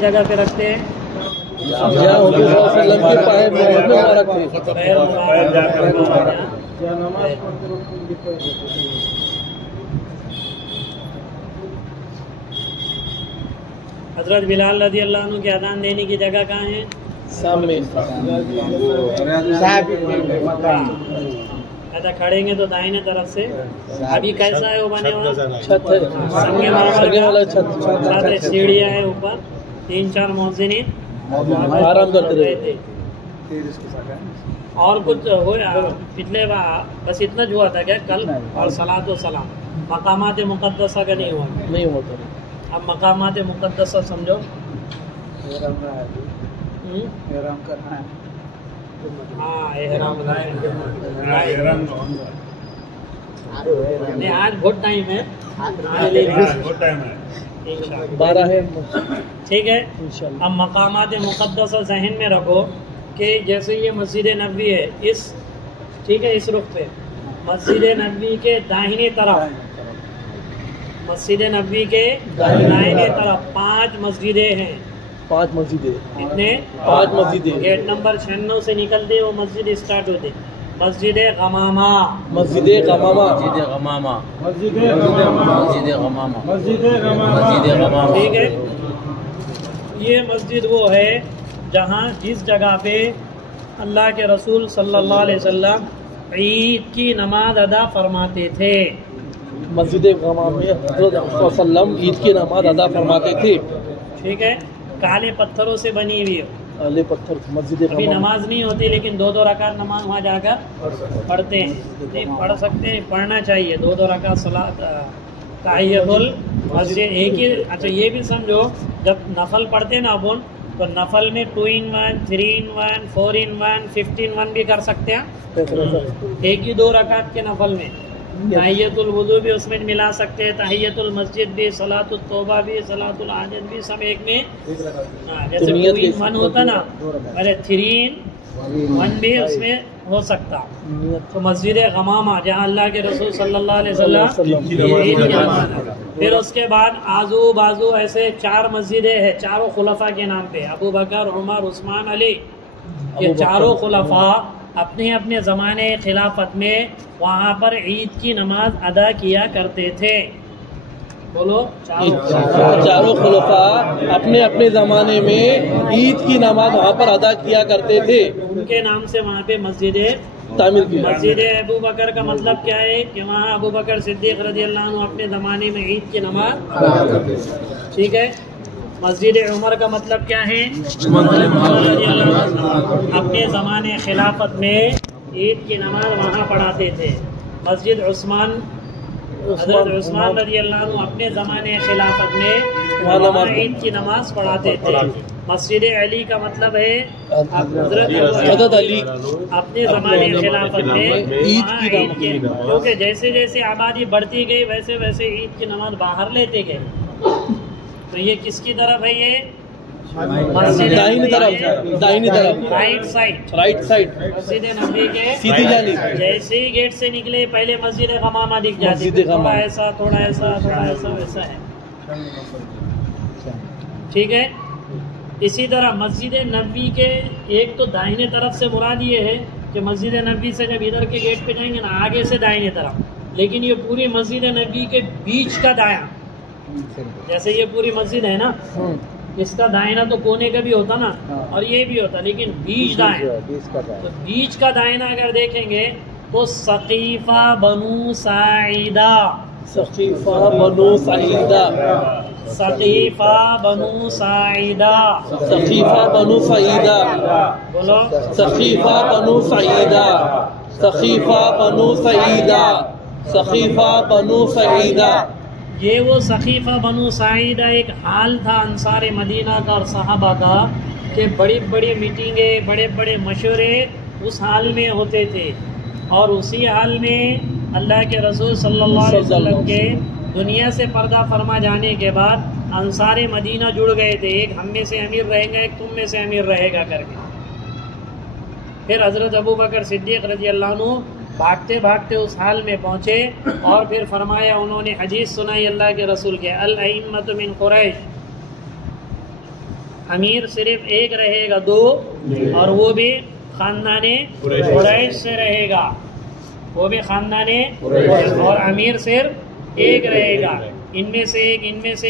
जगह पे रखते हैं हजरत बिलाल रज़ी अल्लाह अन्हु की अजान देने की जगह कहाँ है? सामने। ऐसा खड़ेंगे तो दाहिने तरफ से। अभी कैसा है वो बने हुआ? छत है, संगे वाला छत है, सीढ़ियाँ है ऊपर, 3-4 मोहसिनीन आराम करते थे। और कुछ हो पिछले बस इतना जो हुआ था क्या कल? और सलात व सलाम मकामात मुक़द्दसा का नहीं हुआ। नहीं होता। अब मकामात मुक़द्दसा समझो। हाँ एहराम नहीं, आज बहुत टाइम है, बहुत टाइम है, 12 है। ठीक है। अब मकामात मुक़द्दसा ज़हन में रखो कि जैसे ये मस्जिद नबवी है, इस ठीक है इस रुख पे मस्जिद नबवी के दाहिने तरफ, मस्जिद नबवी के दाहिने तरफ 5 मस्जिदें हैं। 5 मस्जिदें। कितने? 5 मस्जिदें। गेट नंबर 96 से निकलते वो मस्जिद स्टार्ट होते। मस्जिद गमामा, मस्जिद गमामा, ठीक है। ये मस्जिद वो है जहाँ जिस जगह पे अल्लाह के रसूल सल्लल्लाहु अलैहि वसल्लम ईद की नमाज अदा फरमाते थे। मस्जिद गमामा में हज़रत सल्लम ईद की नमाज अदा फरमाते थे। ठीक है। काले पत्थरों से बनी हुई है, काले पत्थर मस्जिद। अभी नमाज नहीं होती लेकिन 2-2 रकात नमाज वहाँ जाकर पढ़ते हैं। नहीं पढ़ सकते हैं, पढ़ना चाहिए 2-2 रकात सलात ताहियतुल मस्जिद एक ही। अच्छा ये भी समझो, जब नफल पढ़ते हैं ना अपन, तो नफल में 2 in 1, 3 in 1, 4 in 1, 15 1 भी कर सकते हैं। एक ही 2 रकात के नफल में ताहियतुल वुज़ू भी उसमें मिला सकते हैं, ताहियतुल मस्जिद भी, सलातुल तौबा भी, सलातुल हाजत भी, सब एक में। जैसे 2 in 1 होता ना, अरे 3 in 1 भी उसमें हो सकता। तो मस्जिद गमामा जहाँ अल्लाह के रसूल सल्लल्लाहु अलैहि वसल्लम, फिर उसके बाद आजू बाजू ऐसे 4 मस्जिदें हैं, चारों खुलफा के नाम पे, अबू बकर, उमर, उस्मान, अली। ये चारों खुलफा अपने अपने ज़माने खिलाफत में वहाँ पर ईद की नमाज अदा किया करते थे। बोलो। चारों खुलफा अपने अपने ज़माने में ईद की नमाज वहाँ पर अदा किया करते थे। उनके नाम से वहाँ पे मस्जिदें तामीर की। मस्जिद अबू बकर का मतलब क्या है कि वहाँ अबू बकर सिद्दीक रज़ी अल्लाह अन्हु अपने ज़माने में ईद की नमाज, ठीक है। मस्जिद उमर का मतलब क्या है? अपने ज़माने खिलाफत में ईद की नमाज वहाँ पढ़ाते थे। मस्जिद उस्मान, हज़रत उस्मान रज़ी अल्लाह अन्हु अपने ज़माने खिलाफत में वहाँ ईद की नमाज पढ़ाते थे। मस्जिद अली का मतलब है हज़रत अली अपने ज़माने खिलाफत में ईद की, क्योंकि जैसे जैसे आबादी बढ़ती गई वैसे वैसे ईद की नमाज बाहर लेते गए। तो ये किसकी तरफ है? ये दाहिनी तरफ, राइट साइड मस्जिद नबी के सीधी जानी। जैसे ही गेट से निकले पहले मस्जिद गमामा दिख जाती है, थोड़ा ऐसा थोड़ा ऐसा थोड़ा ऐसा वैसा है, ठीक है। इसी तरह मस्जिद नबी के एक तो दाहिने तरफ से मुराद ये है कि मस्जिद नबी से जब इधर के गेट पे जाएंगे ना आगे से दाहिने तरफ, लेकिन ये पूरी मस्जिद नबी के बीच का दाया, जैसे ये पूरी मस्जिद है ना, इसका दाहिना तो कोने का भी होता ना, और ये भी होता, लेकिन बीच दाया। तो बीच का दाहिना अगर देखेंगे तो सकीफा बनु साइदा, सकीफा बनु साइदा, सकीफा बनु साइदा, सकीफा बनु साइदा, बोलो। सकीफा बनु साइदा, सकीफा बनु साइदा, सकीफा बनु साइदा। ये वो सकीफ़ा बनु साइदा एक हाल था अंसार मदीना का और सहाबा का, कि बड़ी बड़ी मीटिंगें, बड़े बड़े मशवरे उस हाल में होते थे। और उसी हाल में अल्लाह के रसूल सल्लल्लाहु अलैहि वसल्लम के दुनिया से पर्दा फरमा जाने के बाद अंसार मदीना जुड़ गए थे, एक हम में से अमीर रहेगा, एक तुम में से अमीर रहेगा करके। फिर हज़रत अबू बकर सिद्दीक़ रज़ी अल्लाह अन्हु भागते भागते उस हाल में पहुँचे और फिर फरमाया, उन्होंने हदीस सुनाई अल्लाह के रसूल के, अल अइम्मतु मिन कुरैश, अमीर सिर्फ एक रहेगा, 2, और वो भी खानदाने कुरैश से रहेगा, वो भी खानदाने कुरैश, और अमीर सिर्फ एक रहेगा। इनमें से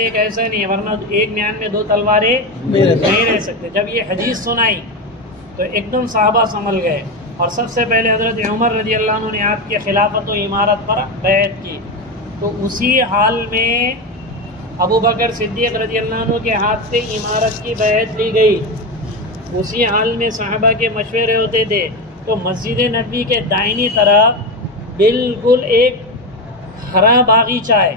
एक ऐसा नहीं है, वरना एक म्यान में 2 तलवारें नहीं रह सकते। जब ये हदीस सुनाई तो एकदम साहबा संभल गए, और सबसे पहले हज़रत उमर रज़ी अल्लाह अन्हु ने आपके खिलाफत और इमारत पर बैत की। तो उसी हाल में अबू बकर सिद्दीक़ रज़ी अल्लाह अन्हु के हाथ से इमारत की बैत ली गई। उसी हाल में साहबा के मशवरे होते थे। तो मस्जिद नबी के दाहिनी तरफ बिल्कुल एक हरा बागीचा है।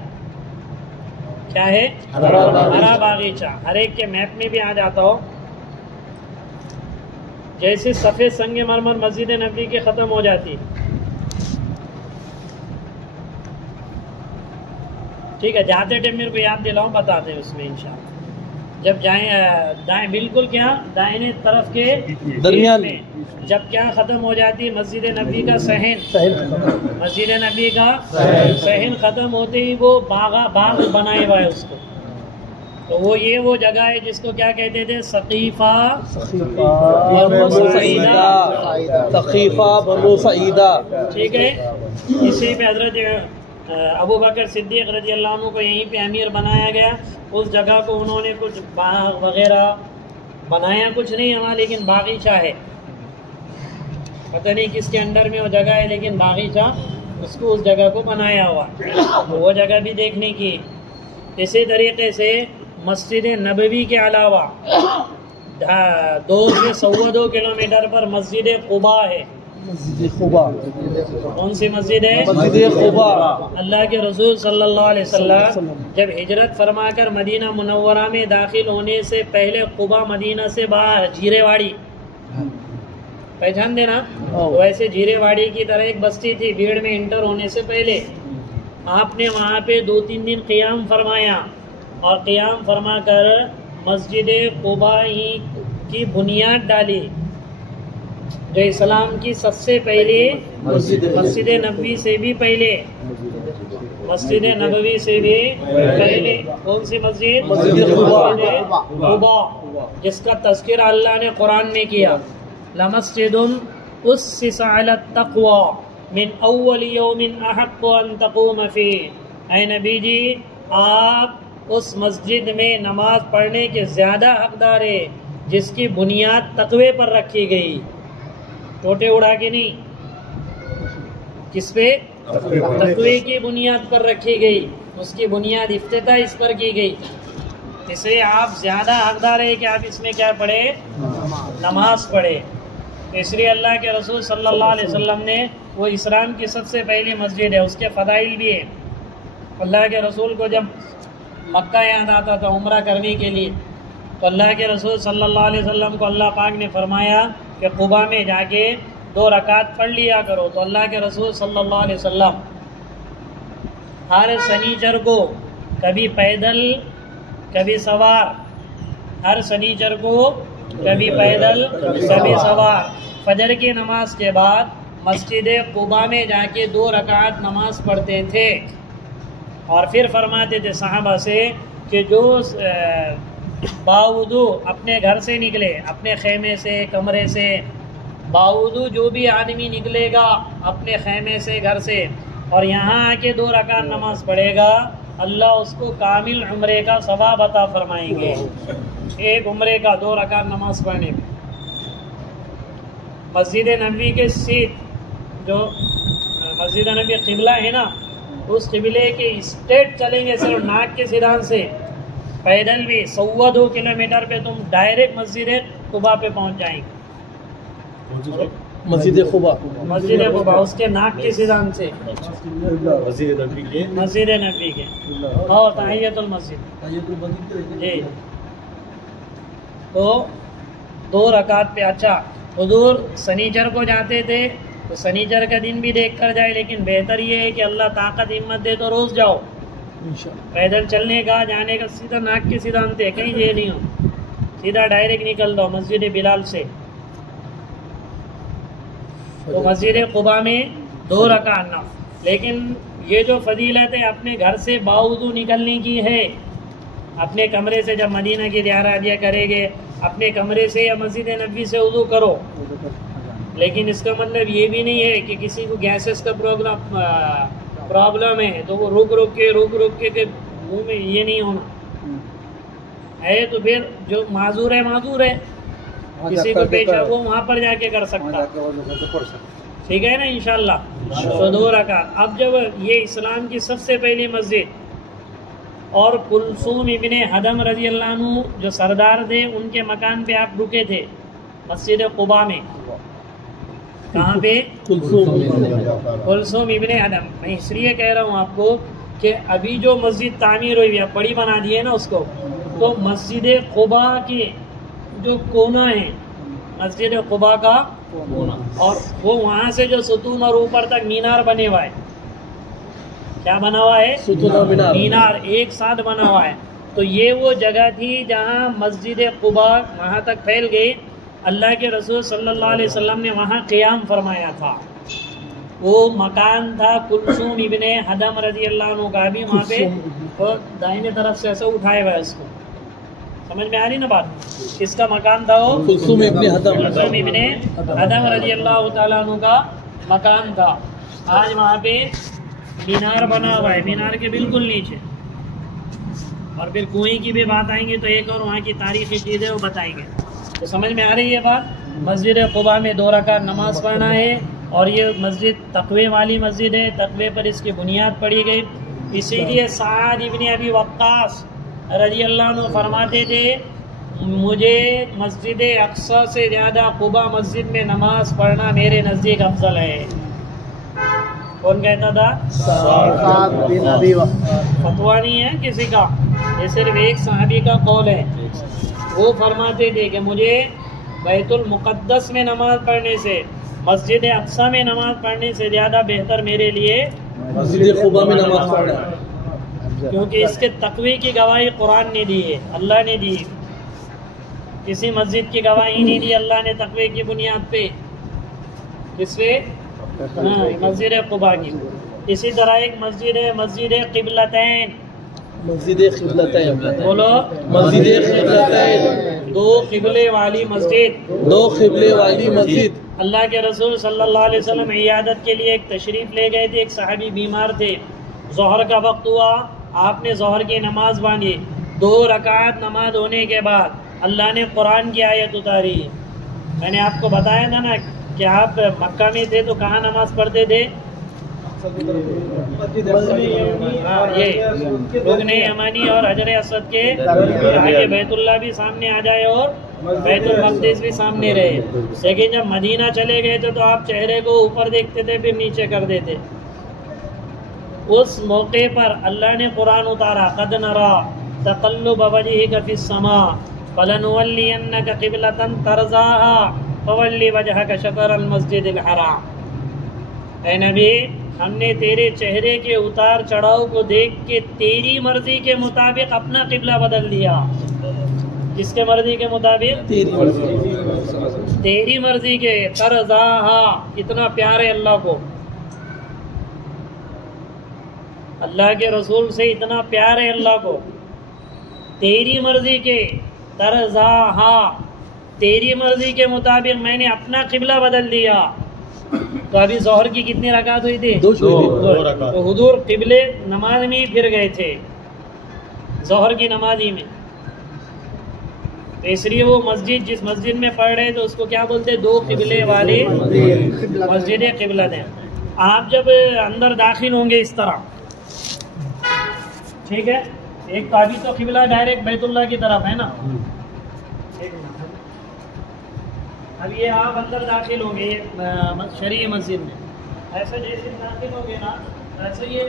क्या है? हरा बागीचा। हर एक के मैप में भी आ जाता हो। जैसे सफ़ेद संगमरमर मस्जिद नबी की ख़त्म हो जाती, ठीक है, जाते टाइम मेरे को याद दिलाओ, बताते हैं उसमें इंशाल्लाह। जब जाएं बिल्कुल क्या दाहिने तरफ के दरमियान में, जब क्या ख़त्म हो जाती मस्जिद नबी का सहन, मस्जिद नबी का सहन ख़त्म होते ही वो बाग बनाए हुआ है उसको। तो वो जगह है जिसको क्या कहते थे? सकीफ़ा बनु सईदा। ठीक है। इसी पे हजरत अबू बकर सिद्दीक़ रज़ी अल्लाह अन्हु को यहीं पे अमीर बनाया गया। उस जगह को उन्होंने कुछ बाग वगैरह बनाया, कुछ नहीं वहाँ, लेकिन बागीचा है। पता नहीं किसके अंडर में वो जगह है, लेकिन बागीचा उसको उस जगह को बनाया हुआ, तो वो जगह भी देखने की। इसी तरीके से मस्जिद नबवी के अलावा 2 से 2.25 किलोमीटर पर मस्जिद कुबा है। मस्जिद खुबा। कौन सी मस्जिद है? मस्जिद खुबा। अल्लाह के रसूल सल्लल्लाहु अलैहि वसल्लम जब हिजरत फरमाकर मदीना मुनव्वरा में दाखिल होने से पहले कुबा मदीना से बाहर जीरेवाड़ी, पहचान देना, वैसे जीरेवाड़ी की तरह एक बस्ती थी भीड़ में इंटर होने से पहले। आपने वहाँ पे 2-3 दिन क़ियाम फरमाया, और क़ियाम फरमा कर मस्जिद कुबा ही की बुनियाद डाली, जो इस्लाम की सबसे पहले मस्जिद नबवी से भी पहले, मस्जिद नबवी से भी पहले कौन सी मस्जिद? मस्जिद कुबा, जिसका तज़किरा अल्लाह ने कुरान में किया। लमस्जिदुन उस्सिसा अला तक़वा मिन अव्वल यौमिन अहक्कु अन तक़ूम फ़ीह। ऐ नबी जी, आप उस मस्जिद में नमाज पढ़ने के ज़्यादा हकदार है जिसकी बुनियाद तक़वे पर रखी गई, टोटे उड़ा के नहीं, किस पे? तक़वे की बुनियाद पर रखी गई, उसकी बुनियाद इफ्तिताह इस पर की गई। इसलिए आप ज़्यादा हकदार है कि आप इसमें क्या पढ़े? नमाज पढ़े। इसलिए अल्लाह के रसूल सल्लल्लाहु अलैहि वसल्लम ने, वो इस्लाम की सबसे पहली मस्जिद है, उसके फ़दाइल भी है। अल्लाह के रसूल को जब मक्का याद आता था उम्रा करने के लिए, तो अल्लाह के रसूल सल्लल्लाहु अलैहि वसल्लम को अल्लाह पाक ने फरमाया कि कुबा में जाके 2 रकात पढ़ लिया करो। तो अल्लाह के रसूल सल्लल्लाहु अलैहि वसल्लम हर शनीचर को, कभी पैदल कभी सवार, हर शनीचर को कभी पैदल कभी सवार, फजर की नमाज के बाद मस्जिद कुबा में जाके 2 रकात नमाज पढ़ते थे। और फिर फरमाते थे साहबा से कि जो बावजू अपने घर से निकले, अपने खेमे से, कमरे से, बावजू जो भी आदमी निकलेगा अपने खेमे से, घर से, और यहाँ आके 2 रकात नमाज पढ़ेगा, अल्लाह उसको कामिल उम्रे का सवाब अता फरमाएंगे। एक उम्रे का 2 रकात नमाज पढ़ने में। मस्जिद नबी के सीट, जो मस्जिद नबी क़िबला है ना, उस क़िबले के स्ट्रेट चलेंगे सिर्फ नाक के सिरान से, पैदल भी 2.25 किलोमीटर पे तुम डायरेक्ट मस्जिद कुबा पे पहुंच जाएंगे। मस्जिद खुबा, मस्जिद कुबा उसके नाक के सिरान से, मस्जिद नबी के और तहियतुल मस्जिद जी। तो 2 रकात पे। अच्छा, हुजूर शनीचर को जाते थे, तो शनीचर का दिन भी देख कर जाए, लेकिन बेहतर ये है कि अल्लाह ताकत हिम्मत दे तो रोज़ जाओ। पैदल चलने का, जाने का सीधा नाक के सीधा अंत है, कहीं ये नहीं हो, सीधा डायरेक्ट निकल दो मस्जिद बिलाल से। तो मस्जिद कुबा में 2 रकात ना, लेकिन ये जो फजीलत है अपने घर से बावजू निकलने की है, अपने कमरे से जब मदीना की ज़ियारत करेंगे अपने कमरे से या मस्जिद नबी से वुज़ू करो, लेकिन इसका मतलब ये भी नहीं है कि किसी को गैसेस का प्रॉब्लम है तो वो रुक रुक के मुंह में ये नहीं होना है। तो फिर जो माजूर है किसी को पेशा वो वहाँ पर जाके कर सकता, ठीक है ना इंशाल्लाह। तो 2 रकात। अब जब ये इस्लाम की सबसे पहली मस्जिद और कुलसूम इब्ने हदम रजी अल्लाह अन्हु जो सरदार थे उनके मकान पे आप रुके थे मस्जिद कुबा में। कहाँ पे? कुलसूम इब्ने हदम। मैं इसलिए कह रहा हूँ आपको कि अभी जो मस्जिद तामीर हुई है, बड़ी बना दी है ना उसको, तो मस्जिद कुबा की जो कोना है, मस्जिद कुबा का कोना, और वो वहाँ से जो सुतून और ऊपर तक मीनार बने हुआ है, क्या बना हुआ है? सुतून और मीनार एक साथ बना हुआ है। तो ये वो जगह थी जहाँ मस्जिद कुबा वहाँ तक फैल गई। अल्लाह के रसूल सल्लल्लाहु अलैहि वसल्लम ने वहाँ क़ियाम फरमाया था। वो मकान था कुलसूम इब्ने हदम रजी अल्लाह अन्हु का भी वहाँ पे, और दाहिने तरफ से ऐसा उठाया हुआ है इसको, समझ में आ रही ना बात? किसका मकान था वो? कुलसूम इब्ने हदम रजी अल्लाह तआला अन्हु का मकान था। आज वहाँ पे मीनार बना हुआ है, मीनार के बिल्कुल नीचे। और फिर कुएं की भी बात आएंगे तो एक और वहाँ की तारीखी चीज़ें वो बताएंगे। तो समझ में आ रही है बात? मस्जिद कुबा में 2 रकात नमाज पढ़ना है, और ये मस्जिद तकवे वाली मस्जिद है, तकवे पर इसकी बुनियाद पड़ी गई। इसीलिए साद इब्ने अबी वक्कास रज़ी अल्लाह अन्हु फरमाते थे, मुझे मस्जिद अक्सा से ज़्यादा कुबा मस्जिद में नमाज पढ़ना मेरे नज़दीक अफजल है। कौन कहता था? साद बिन अबी वक्कास। फतवा नहीं है किसी का, ये सिर्फ एक सहाबी का कौल है। वो फरमाते थे कि मुझे बैतुल मुक़द्दस में नमाज पढ़ने से, मस्जिद अक्सा में नमाज पढ़ने से ज़्यादा बेहतर मेरे लिए मस्जिद कुबा में नमाज पढ़ना, क्योंकि इसके तकवे की गवाही कुरान ने दी है, अल्लाह ने दी। किसी मस्जिद की गवाही नहीं दी अल्लाह ने तकवे की बुनियाद पे, किसपे? मस्जिद कुबा की। इसी तरह एक मस्जिद है, मस्जिद क़िबलतैन। मस्जिद क़िबलतैन बोलो, मस्जिद क़िबलतैन, 2 क़िबले वाली मस्जिद। 2 क़िबले वाली मस्जिद। अल्लाह के रसूल सल्लल्लाहु अलैहि वसल्लम इयादत के लिए एक तशरीफ़ ले गए थे। एक सहाबी बीमार थे, ज़ोहर का वक्त हुआ, आपने ज़ोहर की नमाज बांधी। 2 रकात नमाज होने के बाद अल्लाह ने कुरान की आयत उतारी। मैंने आपको बताया था ना कि आप मक्का में थे तो कहाँ नमाज पढ़ते थे? ये रुकने यमानी और हजर असद के आगे बैतुल्लाह भी सामने आ जाए और बैतुल मक़दिस भी सामने रहे। लेकिन जब मदीना चले गए थे तो आप चेहरे को ऊपर देखते थे फिर नीचे कर देते। उस मौके पर अल्लाह ने कुरान उतारा, क़द नरा तक़ल्लुब वजहिका फ़िस समा फ़लनुवल्लियन्नका क़िबलतन तर्ज़ाहा फ़वल्लि वजहका शतरल मस्जिदिल हराम। ऐ नबी, हमने तेरे चेहरे के उतार चढ़ाव को देख के तेरी मर्जी के मुताबिक अपना किबला बदल दिया। किसके मर्जी के मुताबिक? तेरी मर्जी के। तरज़ाहा, इतना प्यार है अल्लाह को, अल्लाह के रसूल से इतना प्यार है अल्लाह को। तेरी मर्जी के, तरज़ाहा, तेरी मर्जी के मुताबिक मैंने अपना किबला बदल दिया। तो अभी ज़ोहर की कितनी रकात हुई थी? 2 रकात। तो हुजूर किबले नमाज में ही फिर गए थे, ज़ोहर की नमाज ही में। तो इसलिए वो मस्जिद, जिस मस्जिद में पढ़ रहे तो उसको क्या बोलते? 2 किबले वाली मस्जिद क़िबलतैन। आप जब अंदर दाखिल होंगे इस तरह, ठीक है, एक तो अभी तो किबला डायरेक्ट बैतुल्लाह की तरफ है ना। अब ये आप अंदर दाखिल होंगे शरई मस्जिद में, ऐसे जैसे दाखिल होंगे ना, ऐसे ये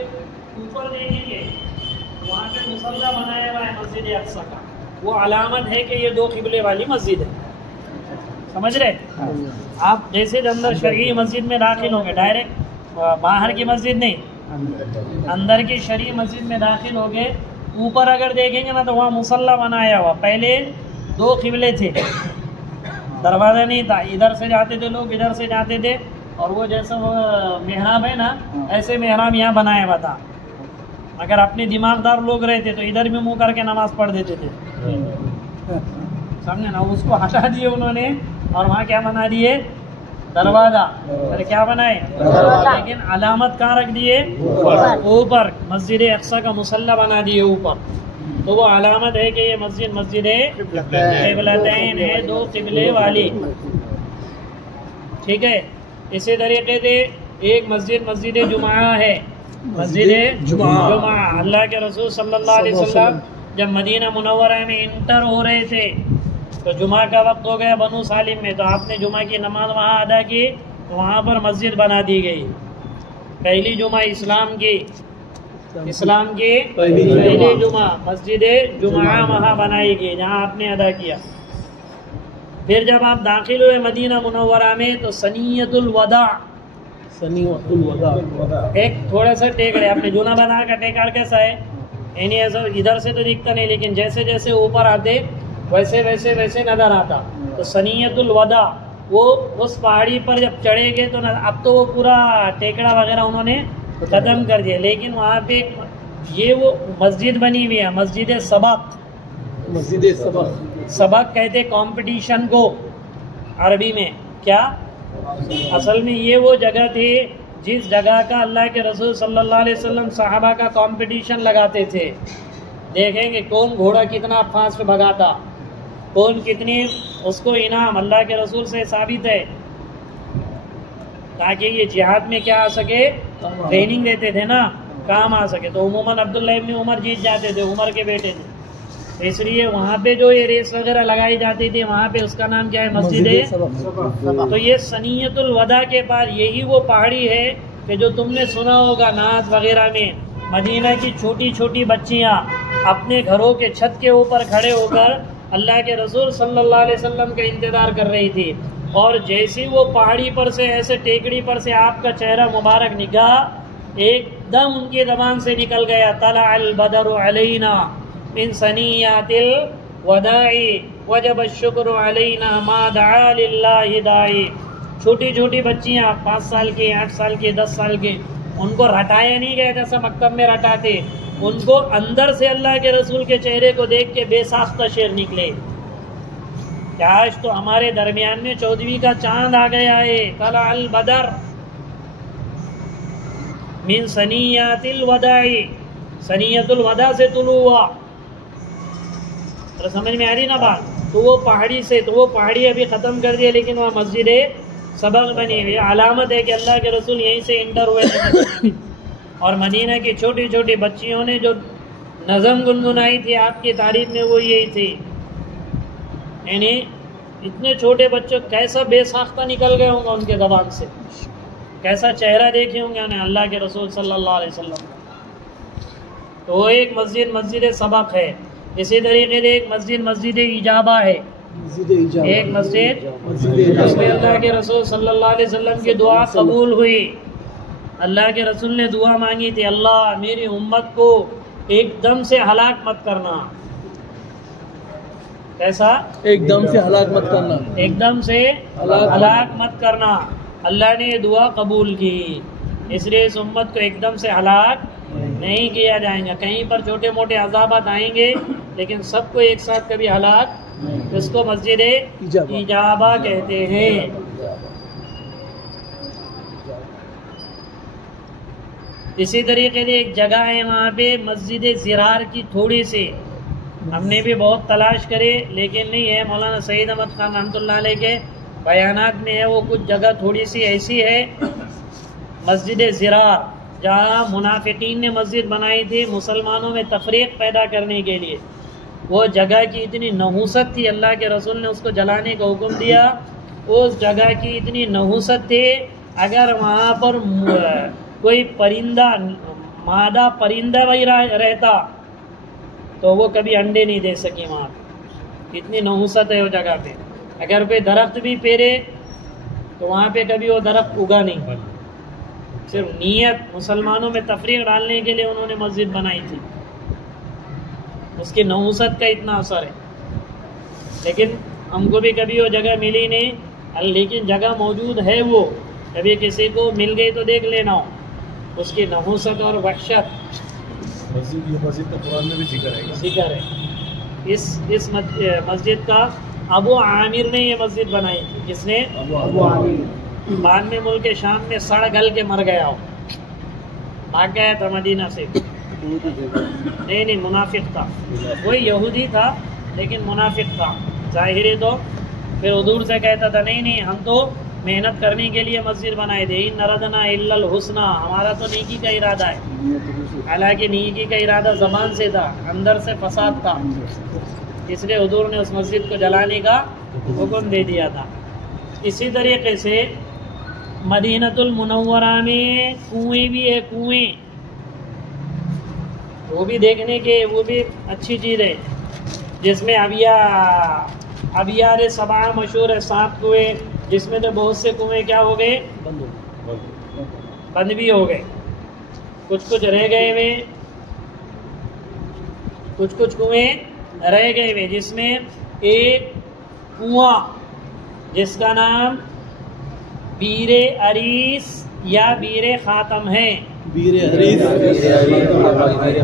ऊपर देखेंगे वहाँ पे मुसल्ला बनाया हुआ है मस्जिद अक्सा का। वो अलामत है कि ये 2 किबले वाली मस्जिद है, समझ रहे? आप जैसे अंदर शरई मस्जिद में दाखिल होंगे, डायरेक्ट बाहर की मस्जिद नहीं, अंदर की शरई मस्जिद में दाखिल होंगे, ऊपर अगर देखेंगे ना तो वहाँ मुसल्ला बनाया हुआ। पहले 2 किबले थे, दरवाज़ा नहीं था, इधर से जाते थे लोग, इधर से जाते थे, और वो जैसा वो मेहराब है ना, ऐसे मेहराब यहाँ बनाया हुआ था। अगर अपने दिमागदार लोग रहते तो इधर भी मुँह करके नमाज पढ़ देते थे। समझे ना, उसको हटा दिए उन्होंने और वहाँ क्या बना दिए, दरवाज़ा। अरे क्या बनाए, लेकिन अलामत कहाँ रख दिए, ऊपर। मस्जिद अक्सा का मुसल्ला बना दिए ऊपर, तो वो अलामत है कि ये मस्जिद मस्जिद क़िबलतैन है, दो क़िबले वाली। ठीक है। इसी तरीके से एक मस्जिद जुमा है, मस्जिद जुमा। अल्लाह के रसूल सल्लल्लाहु अलैहि वसल्लम जब मदीना मुनव्वरा में इंटर हो रहे थे तो जुमा का वक्त हो गया बनु सालिम में, तो आपने जुमा की नमाज वहाँ अदा की, तो वहाँ पर मस्जिद बना दी गई। पहली जुमा इस्लाम की पहली जुमा मस्जिद जुमा वहाँ बनाई गई जहाँ आपने अदा किया। फिर जब आप दाखिल हुए मदीना मुनव्वरा में तो सनीयतुल वदा, एक थोड़ा सा टेकड़े, आपने जूना बना का टेकड़ कैसा है, यानी ऐसा इधर से तो दिखता नहीं, लेकिन जैसे जैसे ऊपर आते वैसे वैसे वैसे नज़र आता। तो सनीयतुल वदा, वो उस पहाड़ी पर जब चढ़ेंगे तो अब तो वो पूरा टेकड़ा वगैरह उन्होंने ख़त्म कर दिया, लेकिन वहाँ पे ये वो मस्जिद बनी हुई है, मस्जिद सबक। सबक कहते कंपटीशन को अरबी में, क्या असल में ये वो जगह थी जिस जगह का अल्लाह के रसूल सल्लल्लाहु अलैहि वसल्लम सहाबा का कंपटीशन लगाते थे। देखेंगे कौन घोड़ा कितना फास्ट भगाता, कौन कितनी उसको इनाम, अल्लाह के रसूल से साबित है, ताकि ये जिहाद में क्या आ सके, ट्रेनिंग देते थे ना, काम आ सके। तो उमूमन अब्दुल्ला इब्न उमर जीत जाते थे, उमर के बेटे थे, तो इसलिए वहाँ पे जो ये रेस वगैरह लगाई जाती थी वहाँ पे उसका नाम क्या है, मस्जिद। तो ये सनीयतुल वदा के पार यही वो पहाड़ी है कि जो तुमने सुना होगा नात वगैरह में, मदीना की छोटी छोटी बच्चियाँ अपने घरों के छत के ऊपर खड़े होकर अल्लाह के रसूल सल्लल्लाहु अलैहि वसल्लम का इंतज़ार कर रही थी, और जैसी वो पहाड़ी पर से ऐसे टेकड़ी पर से आपका चेहरा मुबारक निगाह एकदम उनकी ज़बान से निकल गया, तला अल बदरु अलैना मिन सनियातिल वदाई वजब शुक्र अलैना मा दआ लिल्लाहि दाई। छोटी छोटी बच्चियाँ 5 साल की, 8 साल की, 10 साल की, उनको रटाया नहीं गया जैसा मक्तब में रटाते, उनको अंदर से अल्लाह के रसूल के चेहरे को देख के बेसाख्ता शेर निकले। आज तो हमारे दरमियान में 14वीं का चांद आ गया है, तला अल बदर मिन सनियातिल वदाई, सनियतुल वदा से तुलू हुआ। तो समझ में आ रही ना बात। तो वो पहाड़ी से, तो वो पहाड़ी अभी ख़त्म कर दिया, लेकिन वहाँ मस्जिद सबक बनी हुई, अलामत है कि अल्लाह के रसूल यहीं से इंटर हुए थे। और मदीना की छोटी छोटी बच्चियों ने जो नज़म गुनगुनाई थी आपकी तारीफ में, वो यही थी, यानी इतने छोटे बच्चों कैसा बेसाख्ता निकल गए होंगे उनके ज़बान से, कैसा चेहरा देखे होंगे उन्हें अल्लाह के रसूल सल्लल्लाहु अलैहि वसल्लम। तो वो एक मस्जिद सबक है। इसी तरीके से एक मस्जिद इजाबा है, एक मस्जिद जिसमें अल्लाह के रसूल सल्लल्लाहु अलैहि वसल्लम की दुआ कबूल हुई। अल्लाह के रसूल ने दुआ मांगी थी, अल्लाह मेरी उम्मत को एकदम से हलाक मत करना। कैसा? एकदम से हलाक मत करना, एकदम से हलाक मत करना। अल्लाह ने ये दुआ कबूल की, इसलिए इस उम्मत को एकदम से हलाक नहीं किया जाएगा। कहीं पर छोटे मोटे अज़ाबात आएंगे, लेकिन सबको एक साथ कभी हलाक, इसको मस्जिद इजाबा कहते हैं। इसी तरीके से एक जगह है वहाँ पे मस्जिद ज़िरार की, थोड़ी सी हमने भी बहुत तलाश करे लेकिन नहीं है। मौलाना सईद अहमद खान रहमतुल्लाह अलैह के बयानात में है, वो कुछ जगह थोड़ी सी ऐसी है मस्जिद ज़िरार, जहाँ मुनाफिकीन ने मस्जिद बनाई थी मुसलमानों में तफरीक पैदा करने के लिए। वो जगह की इतनी नहूसत थी, अल्लाह के रसूल ने उसको जलाने का हुक्म दिया। उस जगह की इतनी नहूसत थी, अगर वहाँ पर कोई परिंदा, मादा परिंदा वही रहता तो वो कभी अंडे नहीं दे सके। वहाँ पे इतनी नहूसत है वो जगह पे। अगर कोई दरख्त भी पेरे तो वहाँ पे कभी वो दरख्त उगा नहीं। सिर्फ नीयत मुसलमानों में तफरीक डालने के लिए उन्होंने मस्जिद बनाई थी। उसकी नहूसत का इतना असर है, लेकिन हमको भी कभी वो जगह मिली नहीं, लेकिन जगह मौजूद है। वो कभी किसी को मिल गई तो देख लेना हो उसकी नहूसत और वहशत। मस्जिद का कुरान में भी जिक्र है। इस मस्जिद का अबू आमिर ने ये मस्जिद बनाई थी। किसने? अबू आमिर। बाद में मुल्क शाम में सड़ गल के मर गया हो, भाग गया था मदीना से। नहीं, मुनाफिक था, वही यहूदी था लेकिन मुनाफिक था ज़ाहिरी। तो फिर हुजूर से कहता था नहीं, हम तो मेहनत करने के लिए मस्जिद बनाए थे। इन नरदना इल्लल हुस्ना, हमारा तो नेकी का इरादा है। हालांकि नेकी का इरादा ज़बान से था, अंदर से फसाद था, इसलिए हुजूर ने उस मस्जिद को जलाने का हुक्म दे दिया था। इसी तरीके से मदीनतुल मुनव्वरा में कुएँ भी है, कुएँ वो भी देखने के, वो भी अच्छी चीज़ है, जिसमें अबियार सबा मशहूर है, 7 कुएँ, जिसमें तो बहुत से कुएँ क्या हो गए, बंद भी हो गए, कुछ रह गए वे, कुछ कुएँ रह गए वे, जिसमें एक कुआं जिसका नाम बीरे अरीस या बीरे खातम है। बीरे अरीस या बीरे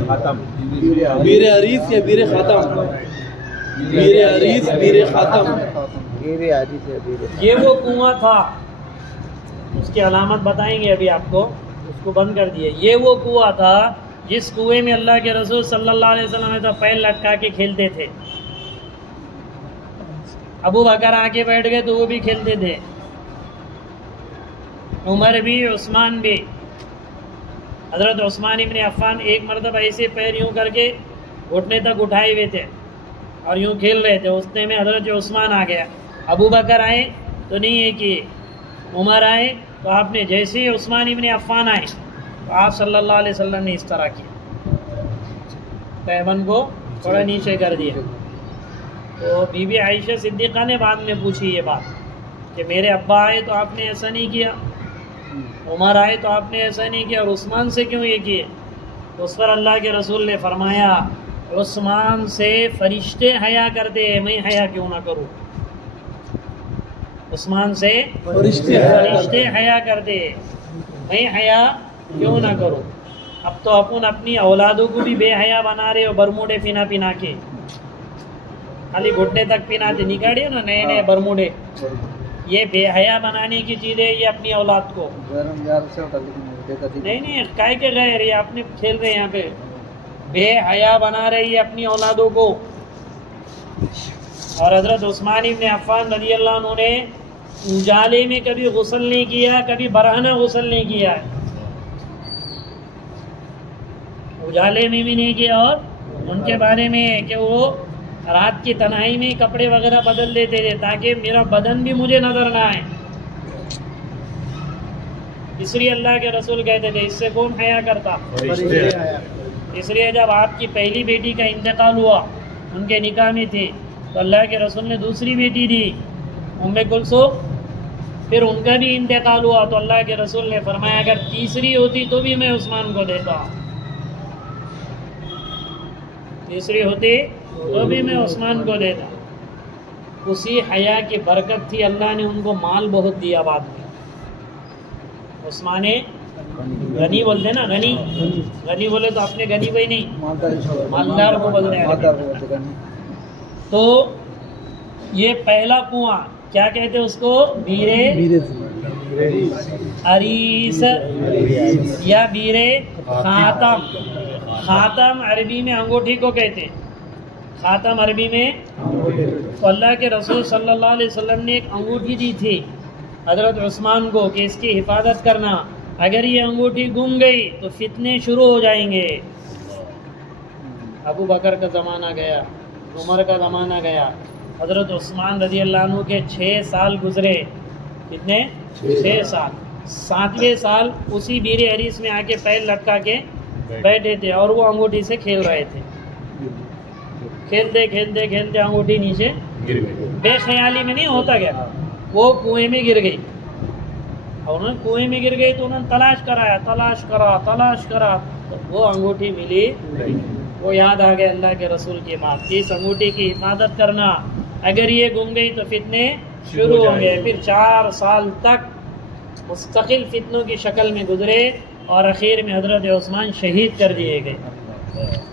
खातम, बीरे अरीस बीरे खातम, ये वो कुआं था, उसकी अलामत बताएंगे अभी आपको, उसको बंद कर दिए। ये वो कुआं था जिस कुएं में अल्लाह के रसूल सल्लल्लाहु अलैहि वसल्लम तो पैर लटका के खेलते थे। अबू बकर आके बैठ गए तो वो भी खेलते थे, उमर भी, उस्मान भी। हज़रत उस्मान इब्न अफ़्फ़ान एक मरतबा ऐसे पैर यूँ करके घुटने तक उठाए हुए थे और यूँ खेल रहे थे, उतने में हज़रत उस्मान आ गया। अबू बकर आए तो नहीं ये किए, उमर आए तो आपने, जैसे ही उस्मान इब्न अफ़्फ़ान आए तो आप सल्लल्लाहु अलैहि वसल्लम ने इस तरह किया, पैबंद को थोड़ा नीचे कर दिया। तो बीबी आयशा सिद्दीक़ा ने बाद में पूछी ये बात कि मेरे अब्बा आए तो आपने ऐसा नहीं किया, उमर आए तो आपने ऐसा नहीं किया, और उस्मान से क्यों ये किए? तो उस पर अल्लाह के रसूल ने फरमाया, उस्मान से फरिश्ते हया करते हैं, मैं हया क्यों ना करूँ? उस्मान से फरिश्ते हया करते, मैं हया क्यों ना करूँ? अब तो अपन अपनी औलादों को भी बेहया बना रहे हो, बरमूडे पिना के, खाली घुटने तक पिनाते, निकालिए ना नए बरमूडे, ये बेहया बनाने की चीज़ है। ये अपनी औलाद को नहीं काय के गए, ये आपने खेल रहे यहाँ पे, बेहया बना रही है अपनी औलादों को। और हज़रत उस्मान इब्न अफ़्फ़ान रज़ियल्लाहु अन्हु ने उजाले में कभी गुस्ल नहीं किया, कभी बरहना गुस्ल नहीं किया, उजाले में भी नहीं किया। और उनके बारे में कि वो रात की तन्हाई में कपड़े वगैरह बदल देते थे ताकि मेरा बदन भी मुझे नजर ना आए, इसलिए अल्लाह के रसूल कहते थे इससे कौन हया करता। इसलिए जब आपकी पहली बेटी का इंतकाल हुआ, उनके निकाह में थे, तो अल्लाह के रसूल ने दूसरी बेटी दी, उम्मे कुलसूम, फिर उनका भी इंतकाल हुआ, तो अल्लाह के रसूल ने फरमाया अगर तीसरी होती तो भी मैं उस्मान को देता, तीसरी होती तो भी मैं उस्मान को देता। उसी हया की बरकत थी, अल्लाह ने उनको माल बहुत दिया बाद में। उस्माने गनी बोलते ना, गनी बोले तो अपने गनी भाई नहीं, मालदार को बोलते हैं। तो ये पहला कुआं क्या कहते हैं उसको, बीरे अरीस या बीरे खातम। खातम अरबी में अंगूठी को कहते हैं, खातम अरबी में। तो अल्लाह के रसूल सल्लल्लाहु अलैहि वसल्लम ने एक अंगूठी दी थी हज़रत उस्मान को कि इसकी हिफाजत करना, अगर ये अंगूठी गुम गई तो फितने शुरू हो जाएंगे। अबू बकर का ज़माना गया, उमर का ज़माना गया, हज़रत उस्मान रज़ियल्लाहु अन्हु के 6 साल गुजरे। कितने? 6 साल। 7वें साल उसी बीरे अरीस में आके पैर लटका के बैठे थे और वो अंगूठी से खेल रहे थे। खेलते खेलते खेलते अंगूठी नीचे गिर गई, बेख्याली में नहीं होता गया, वो कुएं में गिर गई। और उन्होंने कुएं में गिर गई तो उन्होंने तलाश करा, तो वो अंगूठी मिली। वो याद आ गया अल्लाह के रसूल की बात, इस अंगूठी की हिफाजत करना, अगर ये गुम गई तो फितने शुरू हो गए। फिर 4 साल तक मुस्तकिल फितनों की शक्ल में गुजरे और आखिर में हज़रत उस्मान शहीद कर दिए गए।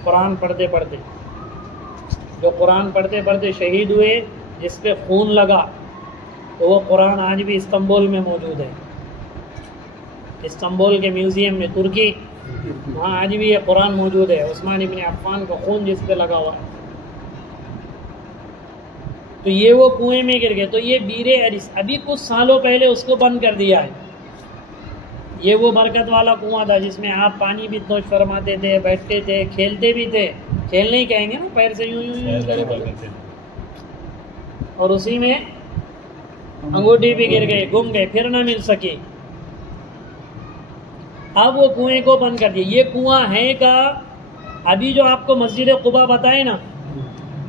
कुरान पढ़ते पढ़ते, जो कुरान पढ़ते पढ़ते शहीद हुए, जिस पे खून लगा, तो वो कुरान आज भी इस्तांबुल में मौजूद है। इस्तांबुल के म्यूज़ियम में, तुर्की, वहाँ आज भी ये कुरान मौजूद है, उस्मान इब्न अफ़्फ़ान का खून जिस पे लगा हुआ है। तो ये वो कुएं में गिर गए। तो ये बीरे अरिस अभी कुछ सालों पहले उसको बंद कर दिया है। ये वो बरकत वाला कुआं था जिसमें आप पानी भी नोश फरमाते थे, बैठते थे, खेलते भी थे। खेलने ही कहेंगे ना, पैर से यूं यूं यूं करके। और उसी में अंगूठी भी गिर गई, गुम गए, फिर ना मिल सकी। अब वो कुएं को बंद कर दिया। ये कुआं है का अभी जो आपको मस्जिद कुबा बताए ना,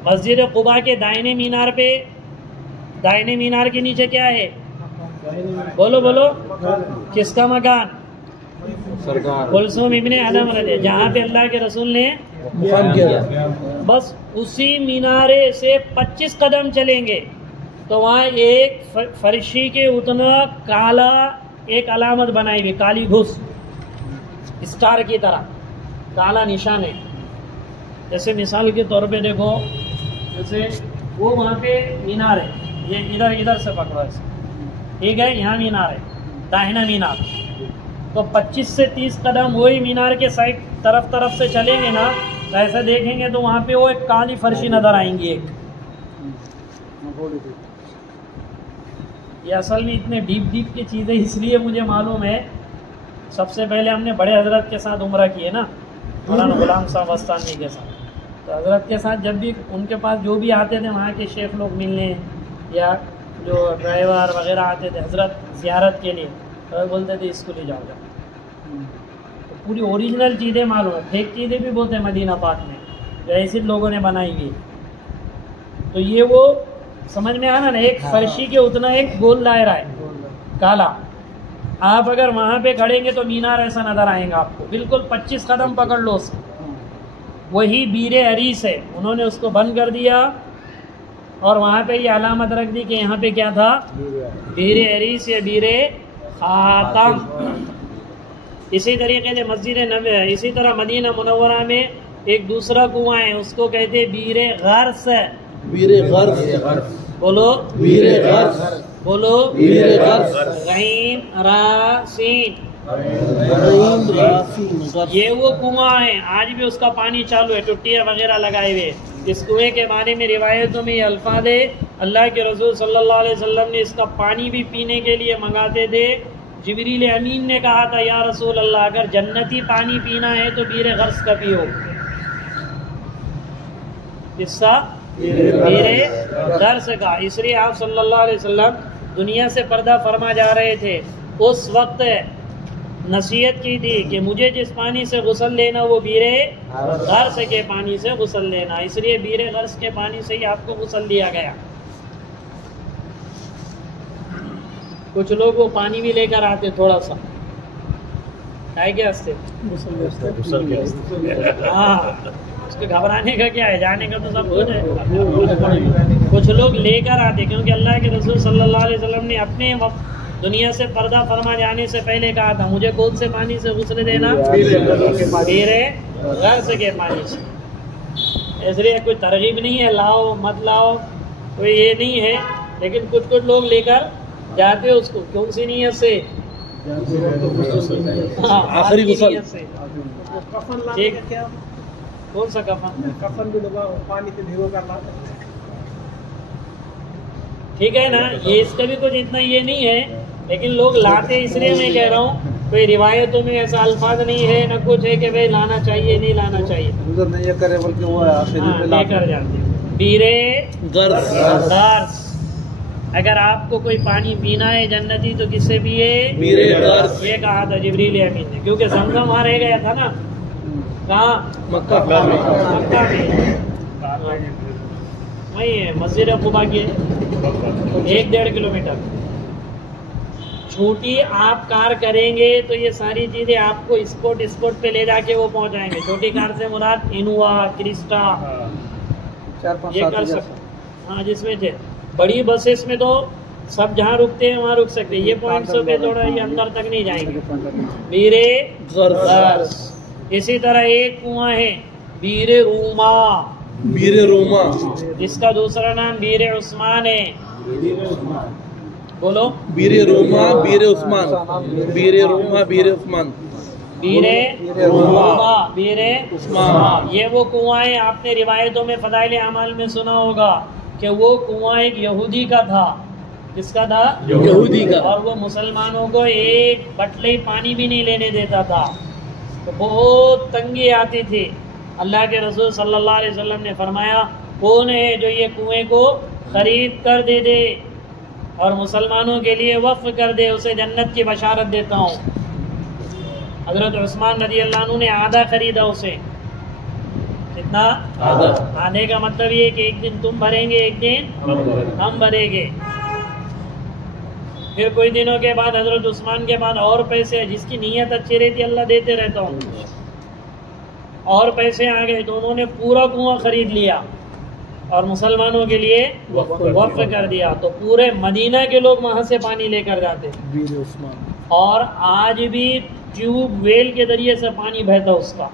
मस्जिद कुबा के दाहिने मीनार पे, दाहिने मीनार के नीचे क्या है? बोलो बोलो, किसका मकान? सरकार कुलसूम इब्ने अदम रज़ी, जहाँ पे अल्लाह के रसूल ने मुकाम किया। बस उसी मीनारे से 25 कदम चलेंगे तो वहाँ एक फर्शी के उतना काला एक अलामत बनाई हुई, काली घुस, स्टार की तरह काला निशान है। जैसे मिसाल के तौर पे देखो, जैसे वो वहाँ पे मीनार है, ये इधर से पकड़ो ऐसे, ठीक है, यहाँ मीनार है, दाहिना मीनार। तो 25 से 30 कदम वही मीनार के साइड तरफ से चलेंगे ना, तो ऐसा देखेंगे तो वहाँ पे वो एक काली फर्शी नज़र आएंगी एक। ये असल में इतने डीप की चीज़ें इसलिए मुझे मालूम है, सबसे पहले हमने बड़े हजरत के साथ उम्रा की है ना, मौलाना गुलाम साहब वस्तानी के साथ। तो हजरत के साथ जब भी उनके पास जो भी आते थे वहाँ के शेख लोग मिलने, या जो ड्राइवर वगैरह आते थे हजरत ज़ियारत के लिए, तो बोलते थे इसको ले जाओगे। तो पूरी ओरिजिनल चीज़ें मालूम है, फेक चीज़ें भी बोलते हैं मदीना पाक में, जो ऐसे लोगों ने बनाई हुई। तो ये वो समझ में आना ना, एक फर्शी के उतना एक गोल दायरा है काला। आप अगर वहाँ पे खड़ेंगे तो मीनार ऐसा नज़र आएगा आपको, बिल्कुल 25 कदम पकड़ लो उसको। वही बीरे अरीस है, उन्होंने उसको बंद कर दिया और वहाँ पे ये अलामत रख दी कि यहाँ पे क्या था, बीरे अरीस या बीरे खातम। इसी तरीके से मस्जिद नबी, इसी तरह मदीना मुनव्वरा में एक दूसरा कुआं है, उसको कहते हैं बीरे गर्स। बीरे गर्स, बोलो बीरे गर्स, बोलो बीरे गर्स, गैन रा सीन। गर्स। ये वो कुआं है, आज भी उसका पानी चालू है, टुट्टियाँ वगैरह लगाए हुए। इस कुएं के बारे में रिवायतों में ये अल्फाज है, अल्लाह के रसूल सल्लल्लाहु अलैहि वसल्लम ने इसका पानी भी पीने के लिए मंगाते थे। जिब्रील अमीन ने कहा था, या रसूल अल्लाह, अगर जन्नती पानी पीना है तो बीरे गर्स का पियो। किस्सा बीरे गर्स का। इसलिए आप सल्लल्लाहु अलैहि वसल्लम दुनिया से पर्दा फरमा जा रहे थे, उस वक्त नसीहत की थी कि मुझे जिस पानी से गुस्ल लेना वो बीरे गर्स के पानी से गुस्ल लेना। इसलिए बीरे गर्स के पानी से ही आपको गुस्ल दिया गया। कुछ लोग वो पानी भी लेकर आते थोड़ा सा, है क्या हंसते? हाँ, उसके घबराने का क्या है, जाने का तो सब कुछ है। कुछ लोग लेकर आते, क्योंकि अल्लाह के रसूल सल्लल्लाहु अलैहि वसल्लम ने अपने दुनिया से पर्दा फरमा जाने से पहले कहा था, मुझे कौन से पानी से गुस्ल देना? बीरे गर्स के पानी से। इसलिए कोई तरगीब नहीं है, लाओ मत लाओ, कोई ये नहीं है, लेकिन कुछ लोग लेकर जाते हैं उसको। कौन सी नीयत से? आखिरी गुस्ल। ठीक, कौन सा कफन? कफन भी डूबा पानी से भिगो कर, ठीक है ना। ये इसका भी कुछ इतना ये नहीं है, लेकिन लोग लाते, इसलिए मैं कह रहा हूँ कोई रिवायतों में ऐसा अल्फाज नहीं है, न कुछ है कि भाई लाना चाहिए नहीं लाना चाहिए, नहीं ये करे बल्कि वो लेकर जाते। बीरे गर्स। अगर आपको कोई पानी पीना है जन्नती तो किससे पिए? बीरे गर्स। ये कहा था जिब्रील अमीन ने, क्योंकि ज़मज़म वहाँ रह गया था ना, कहाँ? मक्का में। वही है मस्जिद कुबा के 1-1.5 किलोमीटर। छोटी आप कार करेंगे तो ये सारी चीज़ें आपको स्पॉट पे ले जाके वो पहुंचाएंगे। छोटी कार से मुराद इनोवा, क्रिस्टा, ये कर सकते। हाँ, जिसमें थे बड़ी बसेस में तो सब जहाँ रुकते हैं वहाँ रुक सकते हैं। ये पॉइंट्स पे थोड़ा ये अंदर तक नहीं जाएंगे। बीरे गर्स। इसी तरह एक कुआं है बीरे रूमा, बीर रोमा, इसका दूसरा नाम बीर उस्मान है। बोलो, बीर रोमा, बीर उस्मान, बीर रोमा, बीर उस्मान, बीरे रोमा, बीरे उस्मान। ये वो कुआं है, आपने रिवायतों में फदाइल अमाल में सुना होगा कि वो कुआं एक यहूदी का था। किसका था? यहूदी का। और वो मुसलमानों को एक बटले पानी भी नहीं लेने देता था। तो बहुत तंगी आती थी। अल्लाह के रसूल सल्लल्लाहु अलैहि वसल्लम ने फरमाया, कौन है जो ये कुएं को खरीद कर दे दे और मुसलमानों के लिए वक्फ कर दे, उसे जन्नत की बशारत देता हूँ। हज़रत उस्मान रज़ी अल्लाह अन्हु ने आधा खरीदा उसे। कितना? आधा। आधे का मतलब ये कि एक दिन तुम भरेंगे, एक दिन हम भरेंगे। फिर कुछ दिनों के बाद हज़रत उस्मान के बाद और पैसे, जिसकी नीयत अच्छी रहती अल्लाह देते रहता हूँ, और पैसे आ गए तो उन्होंने पूरा कुआं खरीद लिया और मुसलमानों के लिए वक्फ कर दिया। तो पूरे मदीना के लोग वहाँ से पानी लेकर जाते। और आज भी ट्यूब वेल के जरिए से पानी बहता उसका।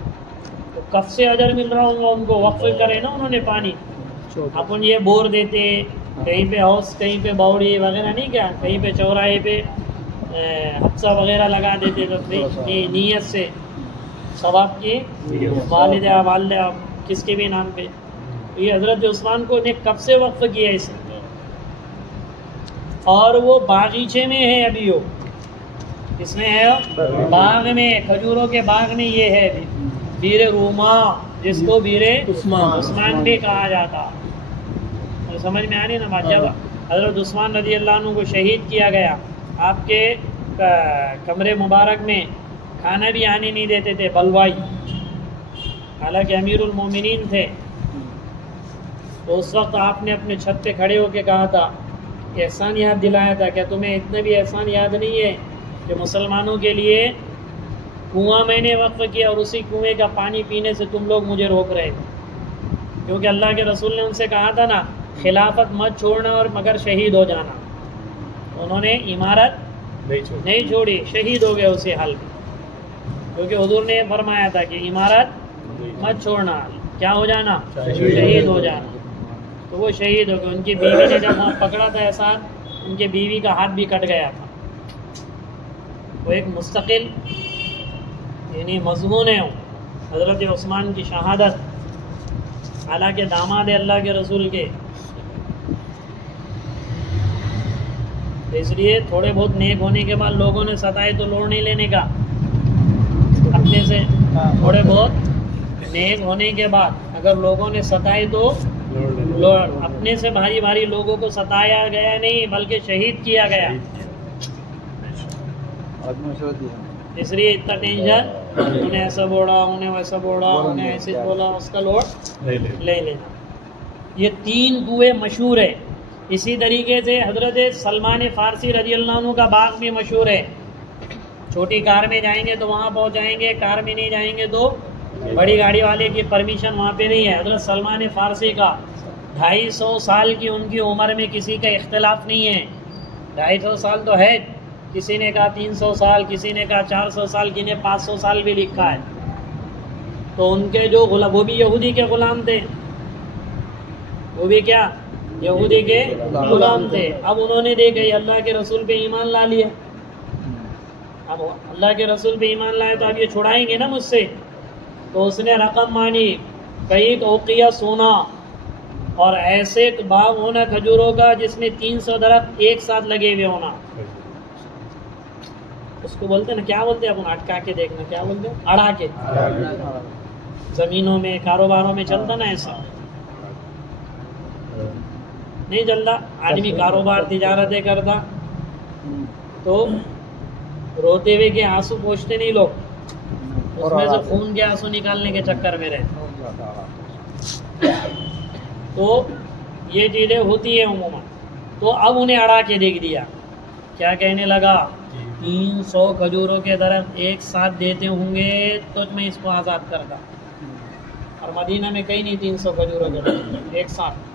तो कब से अजर मिल रहा होगा उनको, वक्फ करे ना उन्होंने पानी। अपन ये बोर देते, कहीं पे हाउस, कहीं पे बावड़ी वगैरह नहीं, क्या कहीं पे चौराहे पे हफ्सा वगैरह लगा देते तो नीयत से सवाब की वालिदा वालिदा किसके भी नाम पे। ये हज़रत उस्मान को ने कब से वक्फ किया इसे। और वो बागीचे में है अभी, वो इसमें है बाग में, खजूरों के बाग में ये है अभी, बीर रूमा, जिसको बीर उस्मान भी कहा जाता। तो समझ में आ रही ना बात। जब हज़रत उस्मान रज़ी अल्लाह अन्हु को शहीद किया गया, आपके कमरे मुबारक में खाना भी आने नहीं देते थे, बलवाई। हालांकि अमीरुल मोमिनीन थे। तो उस वक्त आपने अपने छत पे खड़े होकर कहा था, एहसान याद दिलाया था, क्या तुम्हें इतना भी एहसान याद नहीं है कि मुसलमानों के लिए कुआं मैंने वक्फ किया और उसी कुएं का पानी पीने से तुम लोग मुझे रोक रहे थे। क्योंकि अल्लाह के रसूल ने उनसे कहा था ना, खिलाफत मत छोड़ना और मगर शहीद हो जाना। उन्होंने इमारत नहीं छोड़ी, शहीद हो गए उसी हाल में। क्योंकि हुजूर ने फरमाया था कि इमारत मत छोड़ना, क्या हो जाना? शहीद हो जाना। तो वो शहीद हो गए। उनकी बीवी ने जब वहाँ पकड़ा था एहसान, उनके बीवी का हाथ भी कट गया था। वो एक मुस्तकिल यानी मजमून है हज़रत उस्मान की शहादत। हालांकि दामाद अल्लाह के रसूल के, इसलिए थोड़े बहुत नेक होने के बाद लोगों ने सताए तो लोड़ नहीं लेने का अपने से। थोड़े बहुत नेक होने के बाद अगर लोगों ने सताए तो लोड़। अपने से भारी भारी लोगों को सताया गया नहीं, बल्कि शहीद किया गया। इसलिए इतना टेंशन, उन्हें ऐसा बोला, उन्हें वैसा बोला, उन्हें ऐसे बोला, उसका लोड ले लेना। ये 3 कुएं मशहूर है। इसी तरीके से हज़रत सलमान फ़ारसी रज़ी अल्लाह अन्हु का बाग भी मशहूर है। छोटी कार में जाएंगे तो वहाँ पहुँचाएंगे, कार में नहीं जाएंगे तो बड़ी गाड़ी वाले की परमिशन वहाँ पे नहीं है। हज़रत सलमान फ़ारसी का 250 साल की उनकी उम्र में किसी का इख्तिलाफ नहीं है। 250 साल तो है, किसी ने कहा 300 साल, किसी ने कहा 400 साल, किसी ने 500 साल भी लिखा है। तो उनके जो गुलाम, वो भी यहूदी के गुलाम थे। वो भी क्या? यहूदी के गुलाम थे। अब उन्होंने देखे अल्लाह के रसूल पे ईमान ला लिया। अब अल्लाह के रसूल पे ईमान लाए तो अब ये छुड़ाएंगे ना मुझसे। तो उसने रकम मानी, कई औकिया सोना और ऐसे बाग होना खजूरों का जिसमें 300 दरख्त एक साथ लगे हुए होना। उसको बोलते ना, क्या बोलते हैं अपन, अटका के देखना, क्या बोलते हैं? अड़ा के। जमीनों में, कारोबारों में चलता ना ऐसा नहीं चलता। आदमी कारोबार तिजारतें करता तो रोते हुए के आंसू पोंछते नहीं लोग, उसमें से खून के आंसू निकालने के चक्कर में रहे। तो ये चीज़ें होती है उमूमन। तो अब उन्हें अड़ा के देख दिया, क्या कहने लगा, 300 खजूरों के दरख्त एक साथ देते होंगे तो मैं इसको आज़ाद करता। और मदीना में कहीं नहीं 300 खजूरों के दरख्त एक साथ।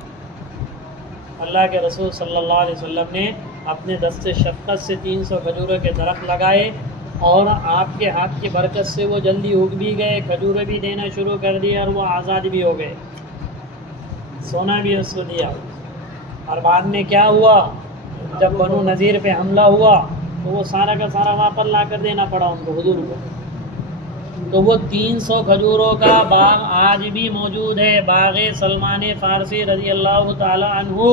अल्लाह के रसूल सल्लल्लाहु अलैहि वसल्लम ने अपने दस्ते शफ़क़त से 300 खजूरों के दरख्त लगाए और आपके हाथ की बरकत से वो जल्दी उग भी गए, खजूरें भी देना शुरू कर दी और वो आज़ाद भी हो गए। सोना भी उसको दिया। और बाद में क्या हुआ, जब बनु नज़ीर पे हमला हुआ तो वो सारा का सारा वापस ला कर देना पड़ा उनको, हुजूर को। तो वो 300 खजूरों का बाग आज भी मौजूद है, बाग़े सलमान फ़ारसी रज़ी अल्लाह ताला अन्हु,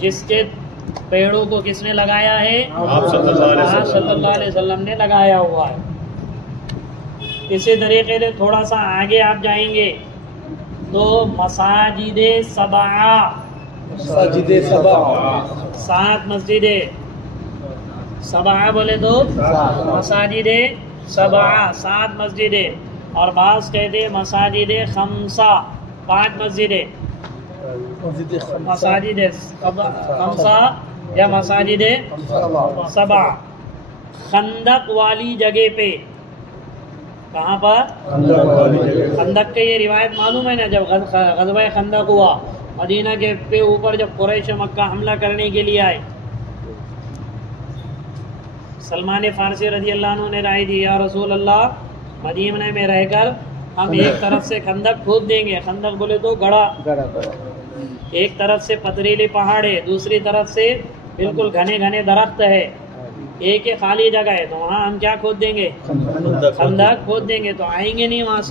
जिसके पेड़ों को किसने लगाया है? आप सल्लल्लाहु अलैहि वसल्लम ने लगाया हुआ है। इसी तरीके से थोड़ा सा आगे आप जाएंगे तो मसाजिदे सबा, 7 मस्जिदें, सबा बोले तो मसाजिदे सबा, 7 मस्जिदें। और बाज़ कहते मसाजिदे खम्सा, 5 मस्जिदें, मसाजिदे खम्सा या मसाजिदे सबा। खंदक वाली जगह पे, कहाँ पर? खंदक के ये रिवायत मालूम है ना, जब ग़ज़वा खंदक हुआ मदीना के पे ऊपर, जब कुरैश मक्का हमला करने के लिए आए, सलमान फ़ारसी रज़ी अल्लाह अन्हु ने राय दी, या रसूल अल्लाह, मदीना में रहकर हम एक तरफ से खंदक खोद देंगे। खंदक बोले तो गड़ा, एक तरफ से पथरीली पहाड़ है, दूसरी तरफ से बिल्कुल घने घने दरख्त है, एक ही खाली जगह है, तो वहाँ हम क्या खोद देंगे? खंदक खोद देंगे। तो आएंगे नहीं वहाँ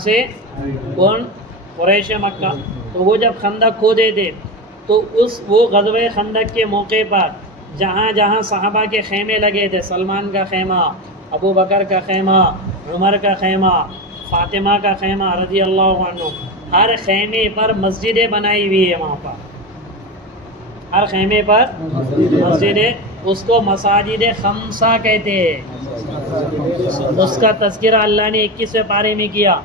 से कौन? कुरैश मक्का। तो वो जब खंदक खोदे थे तो वो ग़ज़वा खंदक के मौके पर जहाँ जहाँ सहाबा के खेमे लगे थे, सलमान का खेमा, अबू बकर का खेमा, उमर का खेमा, फ़ातिमा का खेमा रज़ी अल्लाह अन्हु, हर खेमे पर मस्जिदें बनाई हुई है वहाँ पर, हर खेमे पर मस्जिदें, उसको मसाजिद खम्सा कहते हैं। उसका तज़किरा अल्लाह ने 21वें पारे में किया,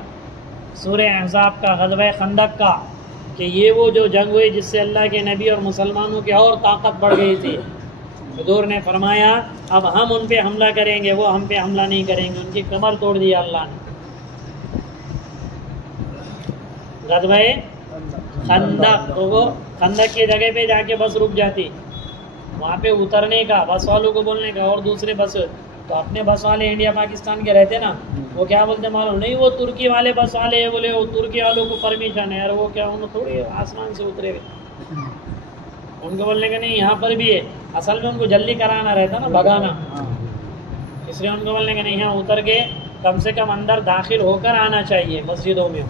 सूरह अहज़ाब का, ग़ज़वा खंदक का, कि ये वो जो जंग हुई जिससे अल्लाह के नबी और मुसलमानों की और ताकत बढ़ गई थी। हुज़ूर ने फरमाया अब हम उन पे हमला करेंगे, वो हम पे हमला नहीं करेंगे, उनकी कमर तोड़ दिया अल्लाह ने। ग़ज़वा खंदक, तो वो खंदक की जगह पे जाके बस रुक जाती, वहाँ पे उतरने का, बस वालों को बोलने का, और दूसरे बस, तो अपने बस वाले इंडिया पाकिस्तान के रहते ना, वो क्या बोलते मालूम नहीं, वो तुर्की वाले बस वाले हैं, बोले वो तुर्की वालों को परमिशन है, और वो क्या, उन्होंने थोड़ी आसमान से उतरे हुए, उनको बोलने का नहीं, यहाँ पर भी है। असल में उनको जल्दी कराना रहता ना, भगाना, इसलिए उनको बोलने का नहीं, यहाँ उतर के कम से कम अंदर दाखिल होकर आना चाहिए मस्जिदों में।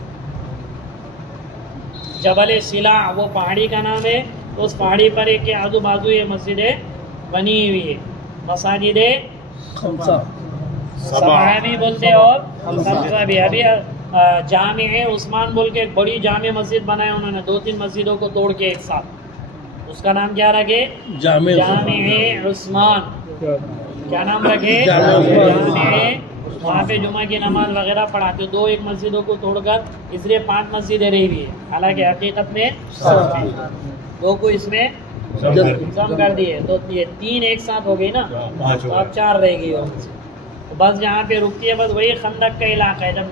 जबल सिला वो पहाड़ी का नाम है, तो उस पहाड़ी पर एक के आजू बाजू ये मस्जिदें बनी हुई है, मसाजिदे सबा भी बोलते और खम्सा भी। अभी जामे उस्मान बोल के एक बड़ी जामे मस्जिद बनाए उन्होंने, 2-3 मस्जिदों को तोड़ के एक साथ, उसका नाम क्या रखे? जामे उस्मान। क्या नाम रखे? जामे। वहाँ पे जुमा की नमाज वगैरह पढ़ाते, 2-1 मस्जिदों को तोड़कर, इसलिए 5 मस्जिदें रही हुई है, हालांकि हकीकत में 2 को इसमें कम कर दिए, तो ये 3 एक साथ हो गई ना, तो अब 4 रह गई। तो बस जहाँ पे रुकती है बस वही खंदक का इलाका है। जब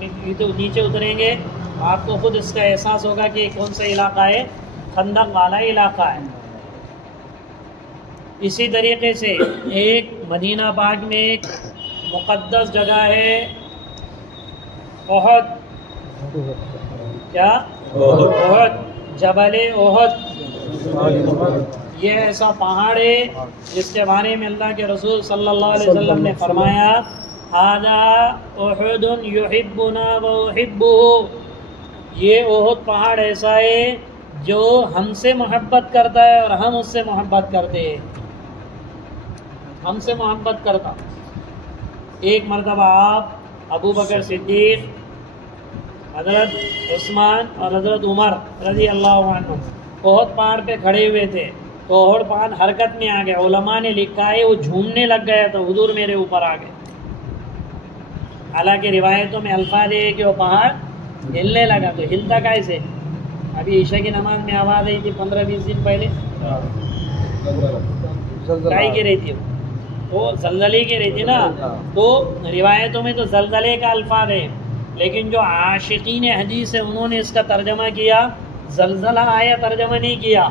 नीचे उतरेंगे आपको खुद इसका एहसास होगा कि कौन सा इलाका है, खंदक वाला इलाका है। इसी तरीके से एक मदीना पाक में एक मुक़द्दस जगह है ओहद, क्या? ओहद, जबल ओहद। ये ऐसा पहाड़ है जिसके बारे में अल्लाह के रसूल सल्लल्लाहु अलैहि वसल्लम ने फरमाया, हादा ओहदुन युहिब्बुना व उहिब्बुहु। ये ओहद पहाड़ ऐसा है जो हमसे मोहब्बत करता है और हम उससे मोहब्बत करते हैं, हमसे मोहब्बत करता। एक मरतबा आप, अबू बकर सिद्दीक़, हज़रत उस्मान और हज़रत उमर रज़ी अल्लाह अन्हुम ओहद पहाड़ पे खड़े हुए थे, तो ओहद पहाड़ हरकत में आ गया। उलमा ने लिखा है वो झूमने लग गया, तो हुजूर मेरे ऊपर आ गए। हालांकि रिवायतों में अल्फाज है कि वो पहाड़ हिलने लगा, तो हिलता कैसे? अभी ईशा की नमाज में आवाज़ आई थी 15-20 दिन पहले, काय की रही थी वो जलजले की रही थी ना। तो रिवायतों में तो जलजले का अल्फाज है, लेकिन जो आशिकीन हदीस है उन्होंने इसका तर्जमा किया, जलजला आया तर्जमा नहीं किया,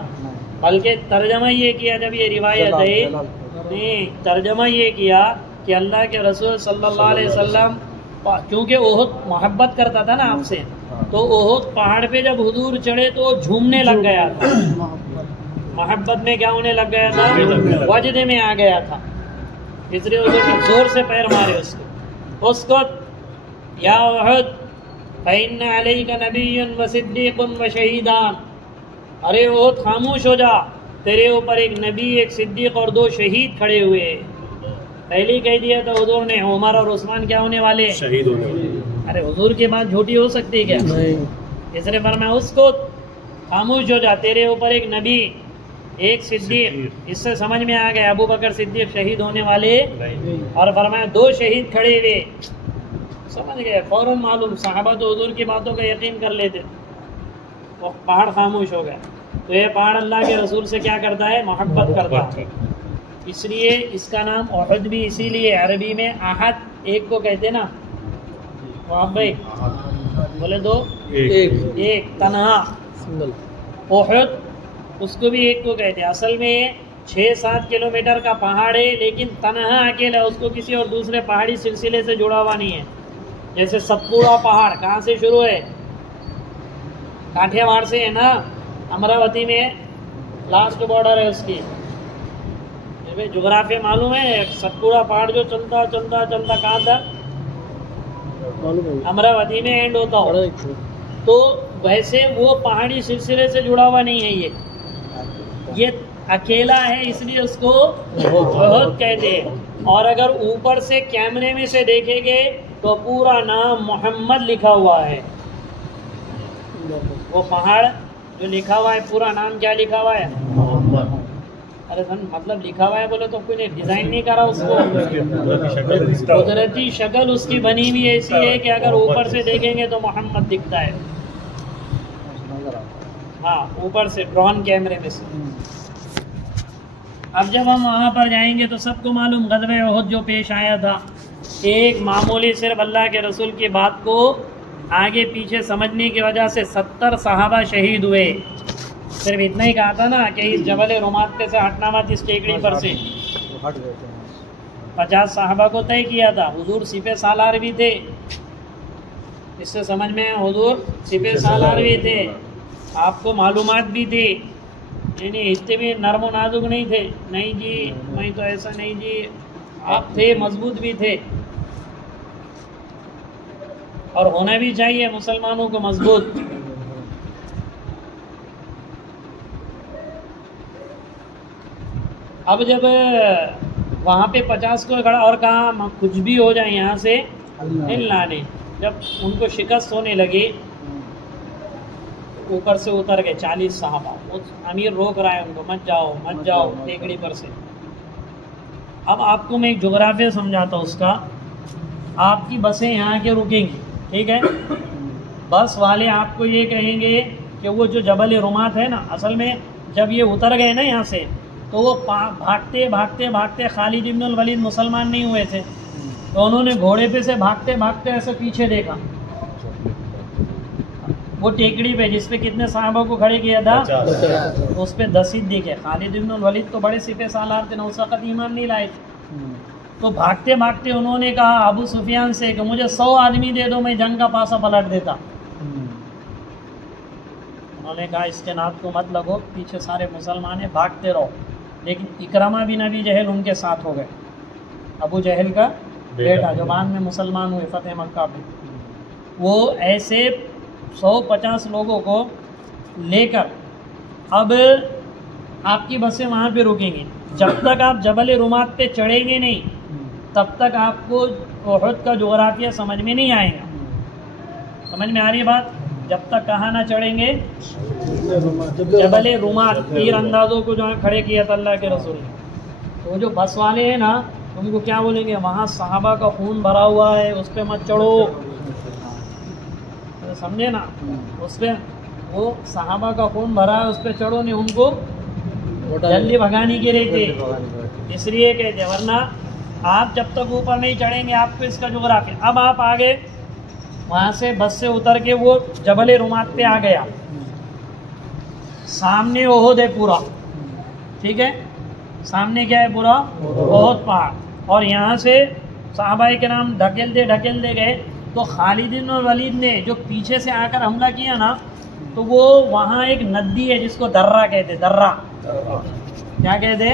बल्कि तर्जमा ये किया, जब ये रिवायत है नहीं, तर्जमा ये किया कि अल्लाह के रसूल सल्लल्लाहु अलैहि वसल्लम क्योंकि ओहद मोहब्बत करता था ना आपसे, तो ओहद पहाड़ पे जब हुजूर चढ़े तो झूमने लग गया था, मोहब्बत में क्या होने लग गया था, वजदे में आ गया था, इसलिए उधर जोर से पैर मारे उसको या ओहद फइन्ना अलैका नबिय्युन व सिद्दीकुन व शहीदान, अरे ओहद खामोश हो जा, तेरे ऊपर एक नबी, एक सिद्दीक और 2 शहीद खड़े हुए। पहले ही कह दिया था हुजूर ने, उमर और उस्मान क्या होने वाले, शहीद होने वाले। अरे हुजूर की बात झूठी हो सकती है क्या? इसलिए फरमाया उसको खामोश हो जा, तेरे ऊपर एक नबी, एक सिद्दीक। इससे समझ में आ गया अबू बकर सिद्दीक शहीद होने वाले, और फरमाया 2 शहीद खड़े हुए। समझ गए, फौरन मालूम, सहाबा तो हुजूर की बातों का यकीन कर लेते। वो पहाड़ खामोश हो गया। तो ये पहाड़ अल्लाह के रसूल से क्या करता है, मोहब्बत करता है। इसलिए इसका नाम ओहद भी इसीलिए, अरबी में आहद एक को कहते ना, वहाँ भाई बोले 2 एक तन्हा, ओहद उसको भी एक को कहते हैं। असल में 6-7 किलोमीटर का पहाड़ है, लेकिन तन्हा अकेला, उसको किसी और दूसरे पहाड़ी सिलसिले से जुड़ा हुआ नहीं है। जैसे सतपुड़ा पहाड़ कहाँ से शुरू है, काठियावाड़ से है ना, अमरावती में लास्ट बॉर्डर है उसकी। जोग्राफी मालूम है, सतपुड़ा पहाड़ जो चलता चलता चलता कहाँ था, अमरावती में एंड होता हो। तो वैसे वो पहाड़ी सिलसिले से जुड़ा हुआ नहीं है, ये अकेला है, इसलिए उसको बहुत कहते हैं। और अगर ऊपर से कैमरे में से देखेंगे तो पूरा नाम मोहम्मद लिखा हुआ है। वो पहाड़ जो लिखा हुआ है, पूरा नाम क्या लिखा हुआ है, मोहम्मद। अरे सन मतलब लिखा हुआ है बोले तो कोई ने डिजाइन नहीं करा उसको, कुदरती शक्ल उसकी बनी हुई ऐसी है कि अगर ऊपर से देखेंगे तो मोहम्मद दिखता है। हाँ, ऊपर से ड्रोन कैमरे में से। अब जब हम वहाँ पर जाएंगे तो सबको मालूम ग़ज़वे उहद जो पेश आया था, एक मामूली सिर्फ अल्लाह के रसूल की बात को आगे पीछे समझने की वजह से 70 सहाबा शहीद हुए। सिर्फ इतना ही कहा था ना कि इस जबल रुमात पे से हटना मत, इस टेकड़ी पर से 50 सहाबा को तय किया था। हुजूर सिपे सालार भी थे, इससे समझ में हुजूर सिपे सालार भी थे, आपको मालूमात भी थी। नहीं इतने भी नरम नाजुक नहीं थे, नहीं जी मैं तो ऐसा नहीं जी, आप थे, मजबूत भी थे। और होना भी चाहिए मुसलमानों को मजबूत। अब जब वहाँ पे 50 को खड़ा और कहा कुछ भी हो जाए यहाँ से हिलना नहीं, जब उनको शिकस्त होने लगी ऊपर से उतर गए 40 सहाबा। अमीर रोक रहा है उनको, मत जाओ टेकड़ी पर से। अब आपको मैं एक जोग्राफिया समझाता हूँ उसका। आपकी बसें यहाँ के रुकेंगी, ठीक है, बस वाले आपको ये कहेंगे कि वो जो जबल रुमात है ना, असल में जब ये उतर गए ना यहाँ से तो वो भागते भागते भागते, खालिद इब्नुल वलीद मुसलमान नहीं हुए थे तो उन्होंने घोड़े पे से भागते भागते ऐसे पीछे देखा, वो टेकड़ी पे जिस पे कितने साहबों को खड़े किया था, तो उस पे 10 ही दिखे। खालिद इब्नुल वलीद तो बड़े सिपे सालार थे ना, उस वक़्त ईमान नहीं लाए थे। तो भागते भागते उन्होंने कहा अबू सुफियान से कि मुझे 100 आदमी दे दो, मैं जंग का पासा पलट देता। उन्होंने कहा इसके नाथ को मत लगो, पीछे सारे मुसलमान हैं, भागते रहो। लेकिन इकरमा बिन अबी जहल उनके साथ हो गए, अबू जहल का बेटा जो बाद में मुसलमान हुए फतेह मक्का में। वो ऐसे 150 लोगों को लेकर अब आपकी बसें वहाँ पे रुकेंगी। जब तक आप जबल रुमात पे चढ़ेंगे नहीं तब तक आपको उहद का जोग्राफिया समझ में नहीं आएगा। समझ में आ रही है बात? जब तक कहाँ ना चढ़ेंगे, जबल रुमात, तीर अंदाजों को जहाँ खड़े किया था अल्लाह के रसूल ने। तो जो बस वाले हैं ना उनको क्या बोलेंगे, वहाँ सहाबा का खून भरा हुआ है, उस पर मत चढ़ो, तो समझे ना, उस पर वो सहाबा का खून भरा है, उस पर चढ़ो नहीं, उनको जल्दी भगाने के लिए थे, इसलिए कहते, वरना आप जब तक ऊपर नहीं चढ़ेंगे आपको इसका जोग्राफिया। अब आप आगे वहाँ से बस से उतर के वो जबल रुमात पे आ गया, सामने ओहद है पूरा, ठीक है, सामने क्या है पूरा ओहद पहाड़। और यहाँ से सहाबाए के नाम ढकेलते ढकेलते गए तो खालिद बिन वलीद ने जो पीछे से आकर हमला किया ना, तो वो वहाँ एक नदी है जिसको दर्रा कहते, दर्रा क्या कहते,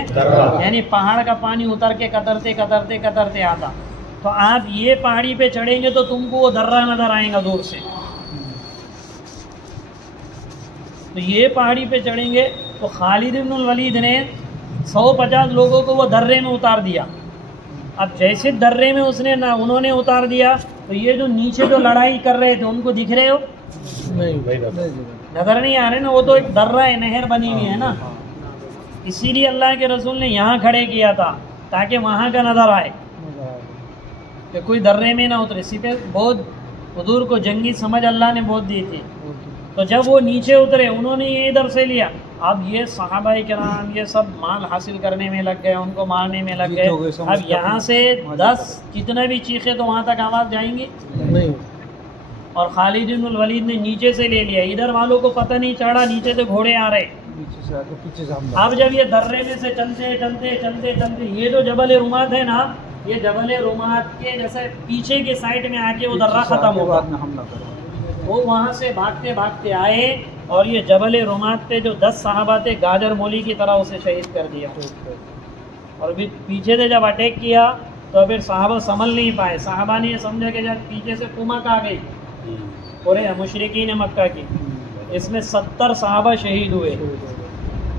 यानी पहाड़ का पानी उतर के कतरते कतरते कतरते आता। तो आप ये पहाड़ी पे चढ़ेंगे तो तुमको वो दर्रा नजर आएगा दूर से। तो ये पहाड़ी पे चढ़ेंगे तो खालिद बिन वलीद ने 150 लोगों को वो दर्रे में उतार दिया। अब जैसे दर्रे में उन्होंने उतार दिया, तो ये जो नीचे जो लड़ाई कर रहे थे उनको दिख रहे हो? नजर नहीं आ रहे ना, वो तो एक दर्रा है, नहर बनी हुई है ना। इसीलिए अल्लाह के रसूल ने यहाँ खड़े किया था ताकि वहाँ का नजर आए कि कोई दर्रे में ना उतरे। इसी पे बहुत हुजूर को जंगी समझ अल्लाह ने बहुत दी थी। तो जब वो नीचे उतरे, उन्होंने ये इधर से लिया। अब ये सहाबाए किराम ये सब माल हासिल करने में लग गए, उनको मारने में लग गए। अब यहाँ से 10 कितना भी चीखे तो वहाँ तक आवाज़ जाएंगी नहीं। और खालिद बिन वलीद ने नीचे से ले लिया, इधर वालों को पता नहीं चढ़ा, नीचे से घोड़े आ रहे। अब जब ये दर्रे में से चलते चलते चलते चलते, ये जो जबल रुमात है ना, ये जबल रुमात के जैसे पीछे के साइड में आके वो दर्रा खत्म होगा। वो वहाँ से भागते भागते आए और ये जबल रुमात पे जो 10 सहाबा थे, गाजर मोली की तरह उसे शहीद कर दिया। और फिर पीछे से जब अटैक किया तो फिर सहाबा संभल नहीं पाए। सहाबा ने ये समझा कि जब पीछे से कुमक आ गई पूरे मुशरिकीन मक्का की, इसमें 70 सहाबा शहीद हुए।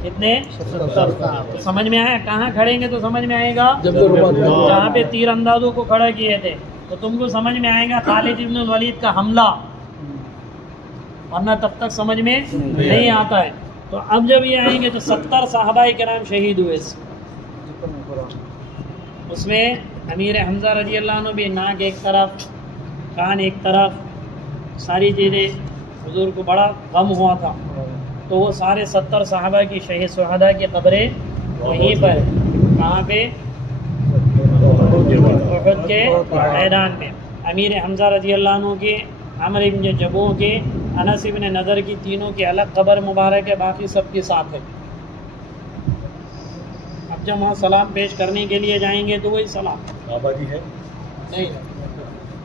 कितने? 70। तो समझ में आया, कहाँ खड़ेंगे तो समझ में आएगा जहाँ पे तीर अंदाजों को खड़ा किए थे, तो तुमको समझ में आएगा खालिद बिन वलीद का हमला, वरना तब तक समझ में नहीं आता है। तो अब जब ये आएंगे तो 70 सहाबाए किराम शहीद हुए। उसमें अमीर हमजा रजी अल्लाह अन्हु भी, नाक एक तरफ, कान एक तरफ, सारी चीज़ें, हुजूर को बड़ा गम हुआ था। तो वो सारे 70 सहाबा की शहीद शुहदा की कब्रें वहीं पर, कहाँ पे? उहद के मैदान में। अमीर हमजा रजी अल्लाह अन्हु के, अमर इब्न जबूह के, अनस इब्न नदर की, तीनों की अलग कब्र मुबारक है, बाकी सबके साथ है। अब जब वहाँ सलाम पेश करने के लिए जाएंगे तो वही सलाम आबादी है नहीं।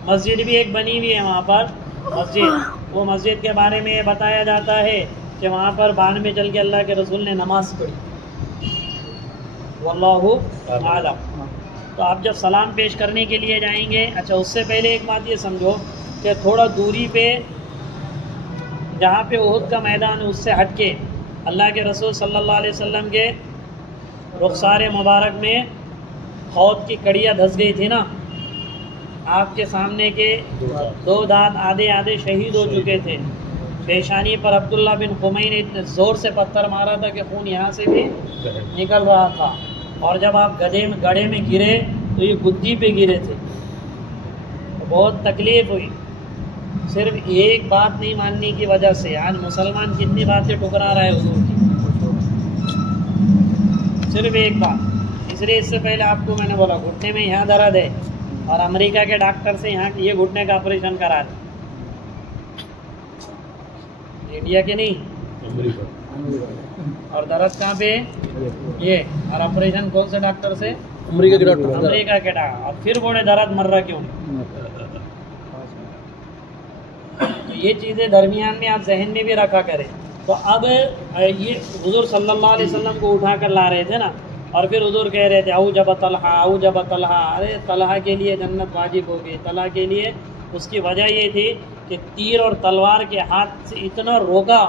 मस्जिद भी एक बनी हुई है वहाँ पर मस्जिद। वो मस्जिद के बारे में बताया जाता है कि वहाँ पर बाद में चल के अल्लाह के रसूल ने नमाज पढ़ी, वल्लाहु आलम। तो आप जब सलाम पेश करने के लिए जाएंगे, अच्छा उससे पहले एक बात ये समझो कि थोड़ा दूरी पे जहाँ पे उहद का मैदान है उससे हट के अल्लाह के रसूल सल्लल्लाहु अलैहि वसल्लम के रुखसार मुबारक में खौद की कड़ियाँ धंस गई थी ना, आपके सामने के 2 दांत आधे आधे शहीद हो चुके थे। पेशानी पर अब्दुल्ला बिन खुमैन ने इतने ज़ोर से पत्थर मारा था कि खून यहाँ से भी निकल रहा था। और जब आप गड्ढे में गिरे तो ये गुद्दी पे गिरे थे, तो बहुत तकलीफ़ हुई। सिर्फ एक बात नहीं मानने की वजह से आज मुसलमान कितनी बातें ठुकरा रहा है हुजूर की, सिर्फ एक बात। इसलिए इससे पहले आपको मैंने बोला घुटने में यहाँ दर्द है, और अमेरिका के डॉक्टर से यहाँ ये घुटने का ऑपरेशन करा दे, इंडिया के नहीं अमेरिका। और दर्द कहाँ पे? ये। और ऑपरेशन कौन से डॉक्टर से? अमेरिका के डॉक्टर। अमेरिका के डॉक्टर। और फिर बोले दर्द मर रहा क्यों नहीं? तो ये चीज़ें दरमियान में आप जहन में भी रखा करें। तो अब ये हुजूर सल्लल्लाहु अलैहि वसल्लम को उठा कर ला रहे थे ना, और फिर हुजूर कह रहे थे औ जब तलहा, औ जब तलहा। अरे तलहा के लिए जन्नत वाजिब हो गई। तलहा के लिए उसकी वजह ये थी कि तीर और तलवार के हाथ से इतना रोका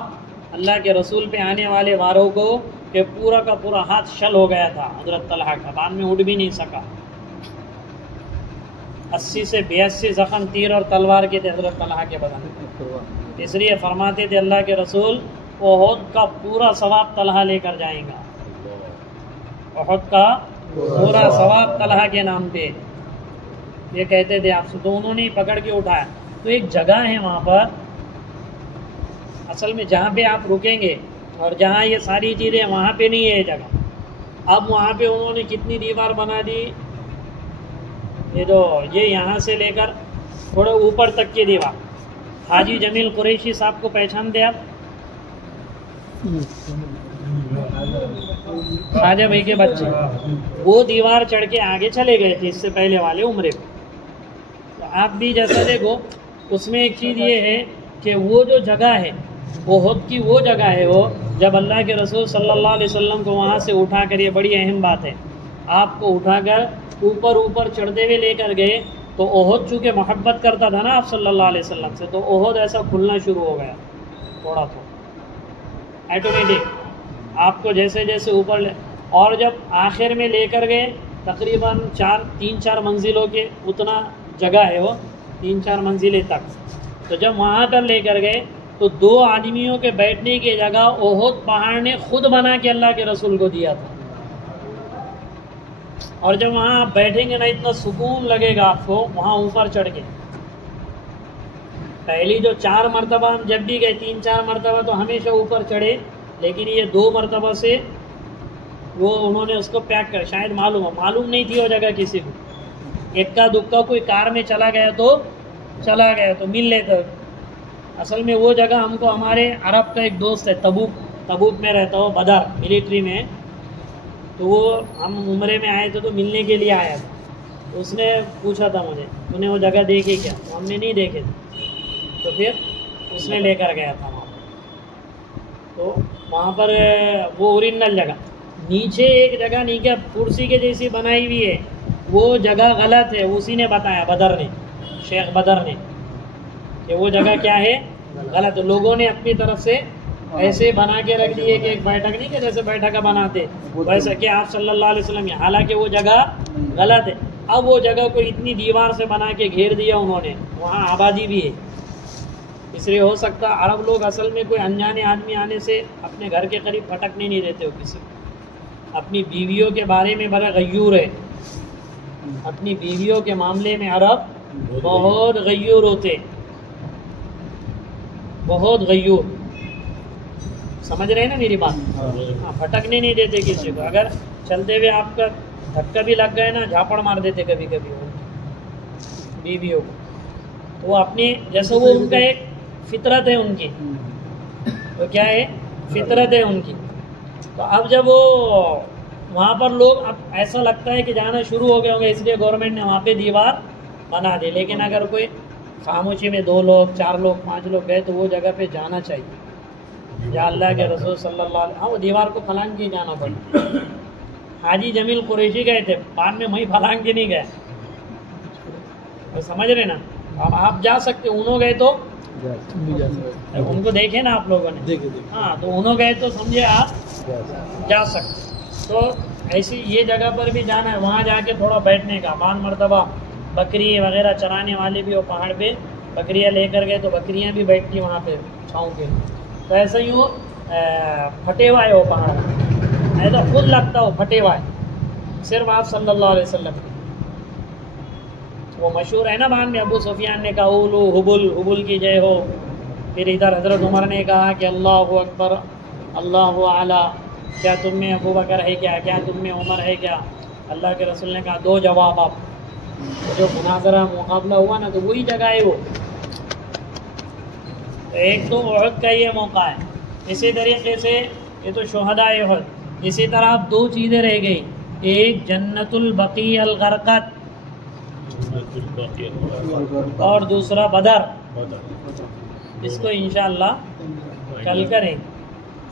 अल्लाह के रसूल पे आने वाले वारों को कि पूरा का पूरा हाथ शल हो गया था हजरत तलहा का, बाद में उठ भी नहीं सका। 80 से 82 ज़ख्म तीर और तलवार के थे हजरत तलहा के बदन। इसलिए फरमाते थे अल्लाह के रसूल उहद का पूरा सवाब तलहा लेकर जाएगा, उहद का पूरा सवाब तलहा के नाम पे, ये कहते थे आपसे। तो उन्होंने ही पकड़ के उठाया। तो एक जगह है वहाँ पर असल में जहाँ पे आप रुकेंगे और जहाँ ये सारी चीज़ें, वहाँ पे नहीं है ये जगह। अब वहाँ पे उन्होंने कितनी दीवार बना दी, ये यहाँ से लेकर थोड़े ऊपर तक की दीवार। हाजी जमील कुरैशी साहब को पहचानते आप? ख्वाजा भाई के बच्चे, वो दीवार चढ़ के आगे चले गए थे इससे पहले वाले उम्रे पे। तो तो आप भी जैसा देखो, उसमें एक चीज़ ये है कि वो जो जगह है ओहद की, वो जगह है वो जब अल्लाह के रसूल सल्लल्लाहु अलैहि वसल्लम को वहाँ से उठा कर, ये बड़ी अहम बात है, आपको उठाकर ऊपर चढ़ते हुए लेकर गए, तो ओहद चूँकि मोहब्बत करता था ना आप सल्लल्लाहु अलैहि वसल्लम से, तो ओहद ऐसा खुलना शुरू हो गया थोड़ा ऑटोमेटिक आपको जैसे जैसे ऊपर ले, और जब आखिर में लेकर गए तकरीबन 3-4 मंजिलों के उतना जगह है वो, 3-4 मंजिलें तक, तो जब वहाँ पर लेकर गए तो 2 आदमियों के बैठने की जगह ओहद पहाड़ ने खुद बना के अल्लाह के रसूल को दिया था। और जब वहाँ आप बैठेंगे ना, इतना सुकून लगेगा आपको वहाँ ऊपर चढ़ के। पहली जो 4 मरतबा हम जब भी गए, 3-4 मरतबा तो हमेशा ऊपर चढ़े, लेकिन ये 2 मरतबा से वो उन्होंने उसको पैक कर, शायद मालूम नहीं थी वो जगह किसी को, इक्का दुक्का कोई कार में चला गया तो मिल लेता। असल में वो जगह हमको हमारे अरब का एक दोस्त है, तबूक में रहता हो, बदर मिलिट्री में, तो वो हम उम्रे में आए थे तो मिलने के लिए आया था। तो उसने पूछा था मुझे, तूने वो जगह देखी क्या? तो हमने नहीं देखे थे, तो फिर उसने लेकर गया था वहाँ पर। तो वहाँ पर वो ओरिजिनल जगह, नीचे एक जगह नीचे कुर्सी के जैसी बनाई हुई है, वो जगह गलत है, उसी ने बताया, बदर ने, शेख बदर ने, कि वो जगह क्या है, गलत। लोगों ने अपनी तरफ से ऐसे बना के रख दिए कि एक बैठक नहीं, कि जैसे बैठक बनाते वैसे कि आप सल्लल्लाहु अलैहि वसल्लम, हालांकि वो जगह गलत है। अब वो जगह को इतनी दीवार से बना के घेर दिया उन्होंने, वहाँ आबादी भी है, इसलिए हो सकता अरब लोग असल में कोई अनजाने आदमी आने से अपने घर के करीब भटकने नहीं देते हो किसी को। अपनी बीवियों के बारे में बड़ा गयूर है, अपनी बीवियों के मामले में अरब बहुत गयूर होते, बहुत गयूर, समझ रहे हैं ना मेरी बात? हाँ, भटकने नहीं देते किसी को। अगर चलते हुए आपका धक्का भी लग गए ना, झापड़ मार देते कभी कभी बीवियों को। तो वो अपने जैसे वो उनका एक फितरत है उनकी, तो क्या है, फितरत है उनकी। तो अब जब वो वहाँ पर लोग, अब ऐसा लगता है कि जाना शुरू हो गए होंगे, इसलिए गवर्नमेंट ने वहाँ पे दीवार बना दी। लेकिन अगर कोई खामोशी में 2 लोग 4 लोग 5 लोग गए तो वो जगह पे जाना चाहिए, जहाँ अल्लाह के रसूल सल्लल्लाहु अलैहि, हाँ वो दीवार को फलांग के जाना पड़ा। हाजी जमील कुरैशी गए थे, बाद में वहीं फलांग के नहीं गए, तो समझ रहे ना? अब आप जा सकते, उन्हों गए तो उनको देखे ना आप लोगों ने, हाँ, तो उन्हों गए तो समझे आप जा सकते। तो ऐसी ये जगह पर भी जाना है, वहाँ जाके थोड़ा बैठने का। 5 मरतबा बकरी वगैरह चराने वाले भी वो पहाड़ पे बकरियाँ लेकर गए, तो बकरियाँ भी बैठती वहाँ पे छाँव के। तो ऐसा ही वो फटे हुआ है वो पहाड़, ऐसा खुद लगता हो फटे हुआ है, सिर्फ आप सल्लल्लाहु अलैहि वसल्लम। वो मशहूर है ना, बाद में अबू सुफियान ने कहा उलू हुबुल, हुबुल की जय हो। फिर इधर हज़रत उमर ने कहा कि अल्लाहु अकबर अल्लाहु आला, क्या तुम में अबू बकर है क्या तुम में उमर है क्या? अल्लाह के रसूल ने कहा 2 जवाब आप। जो मुनाजरा मुकाबला हुआ ना, तो वही जगह है वो। तो एक तो उहद का ये मौका है, इसी तरीके से ये तो शुहदाए उहद। इसी तरह आप 2 चीज़ें रह गई, एक जन्नतुल बकी अल गरकत और दूसरा बदर। इसको इंशाअल्लाह कल करें।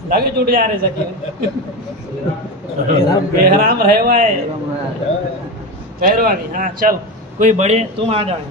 लगे जुट जा रहे सकी बेहराम रहे हुआ है, खैर वाली। हाँ चल, कोई बड़े तुम आ जाए।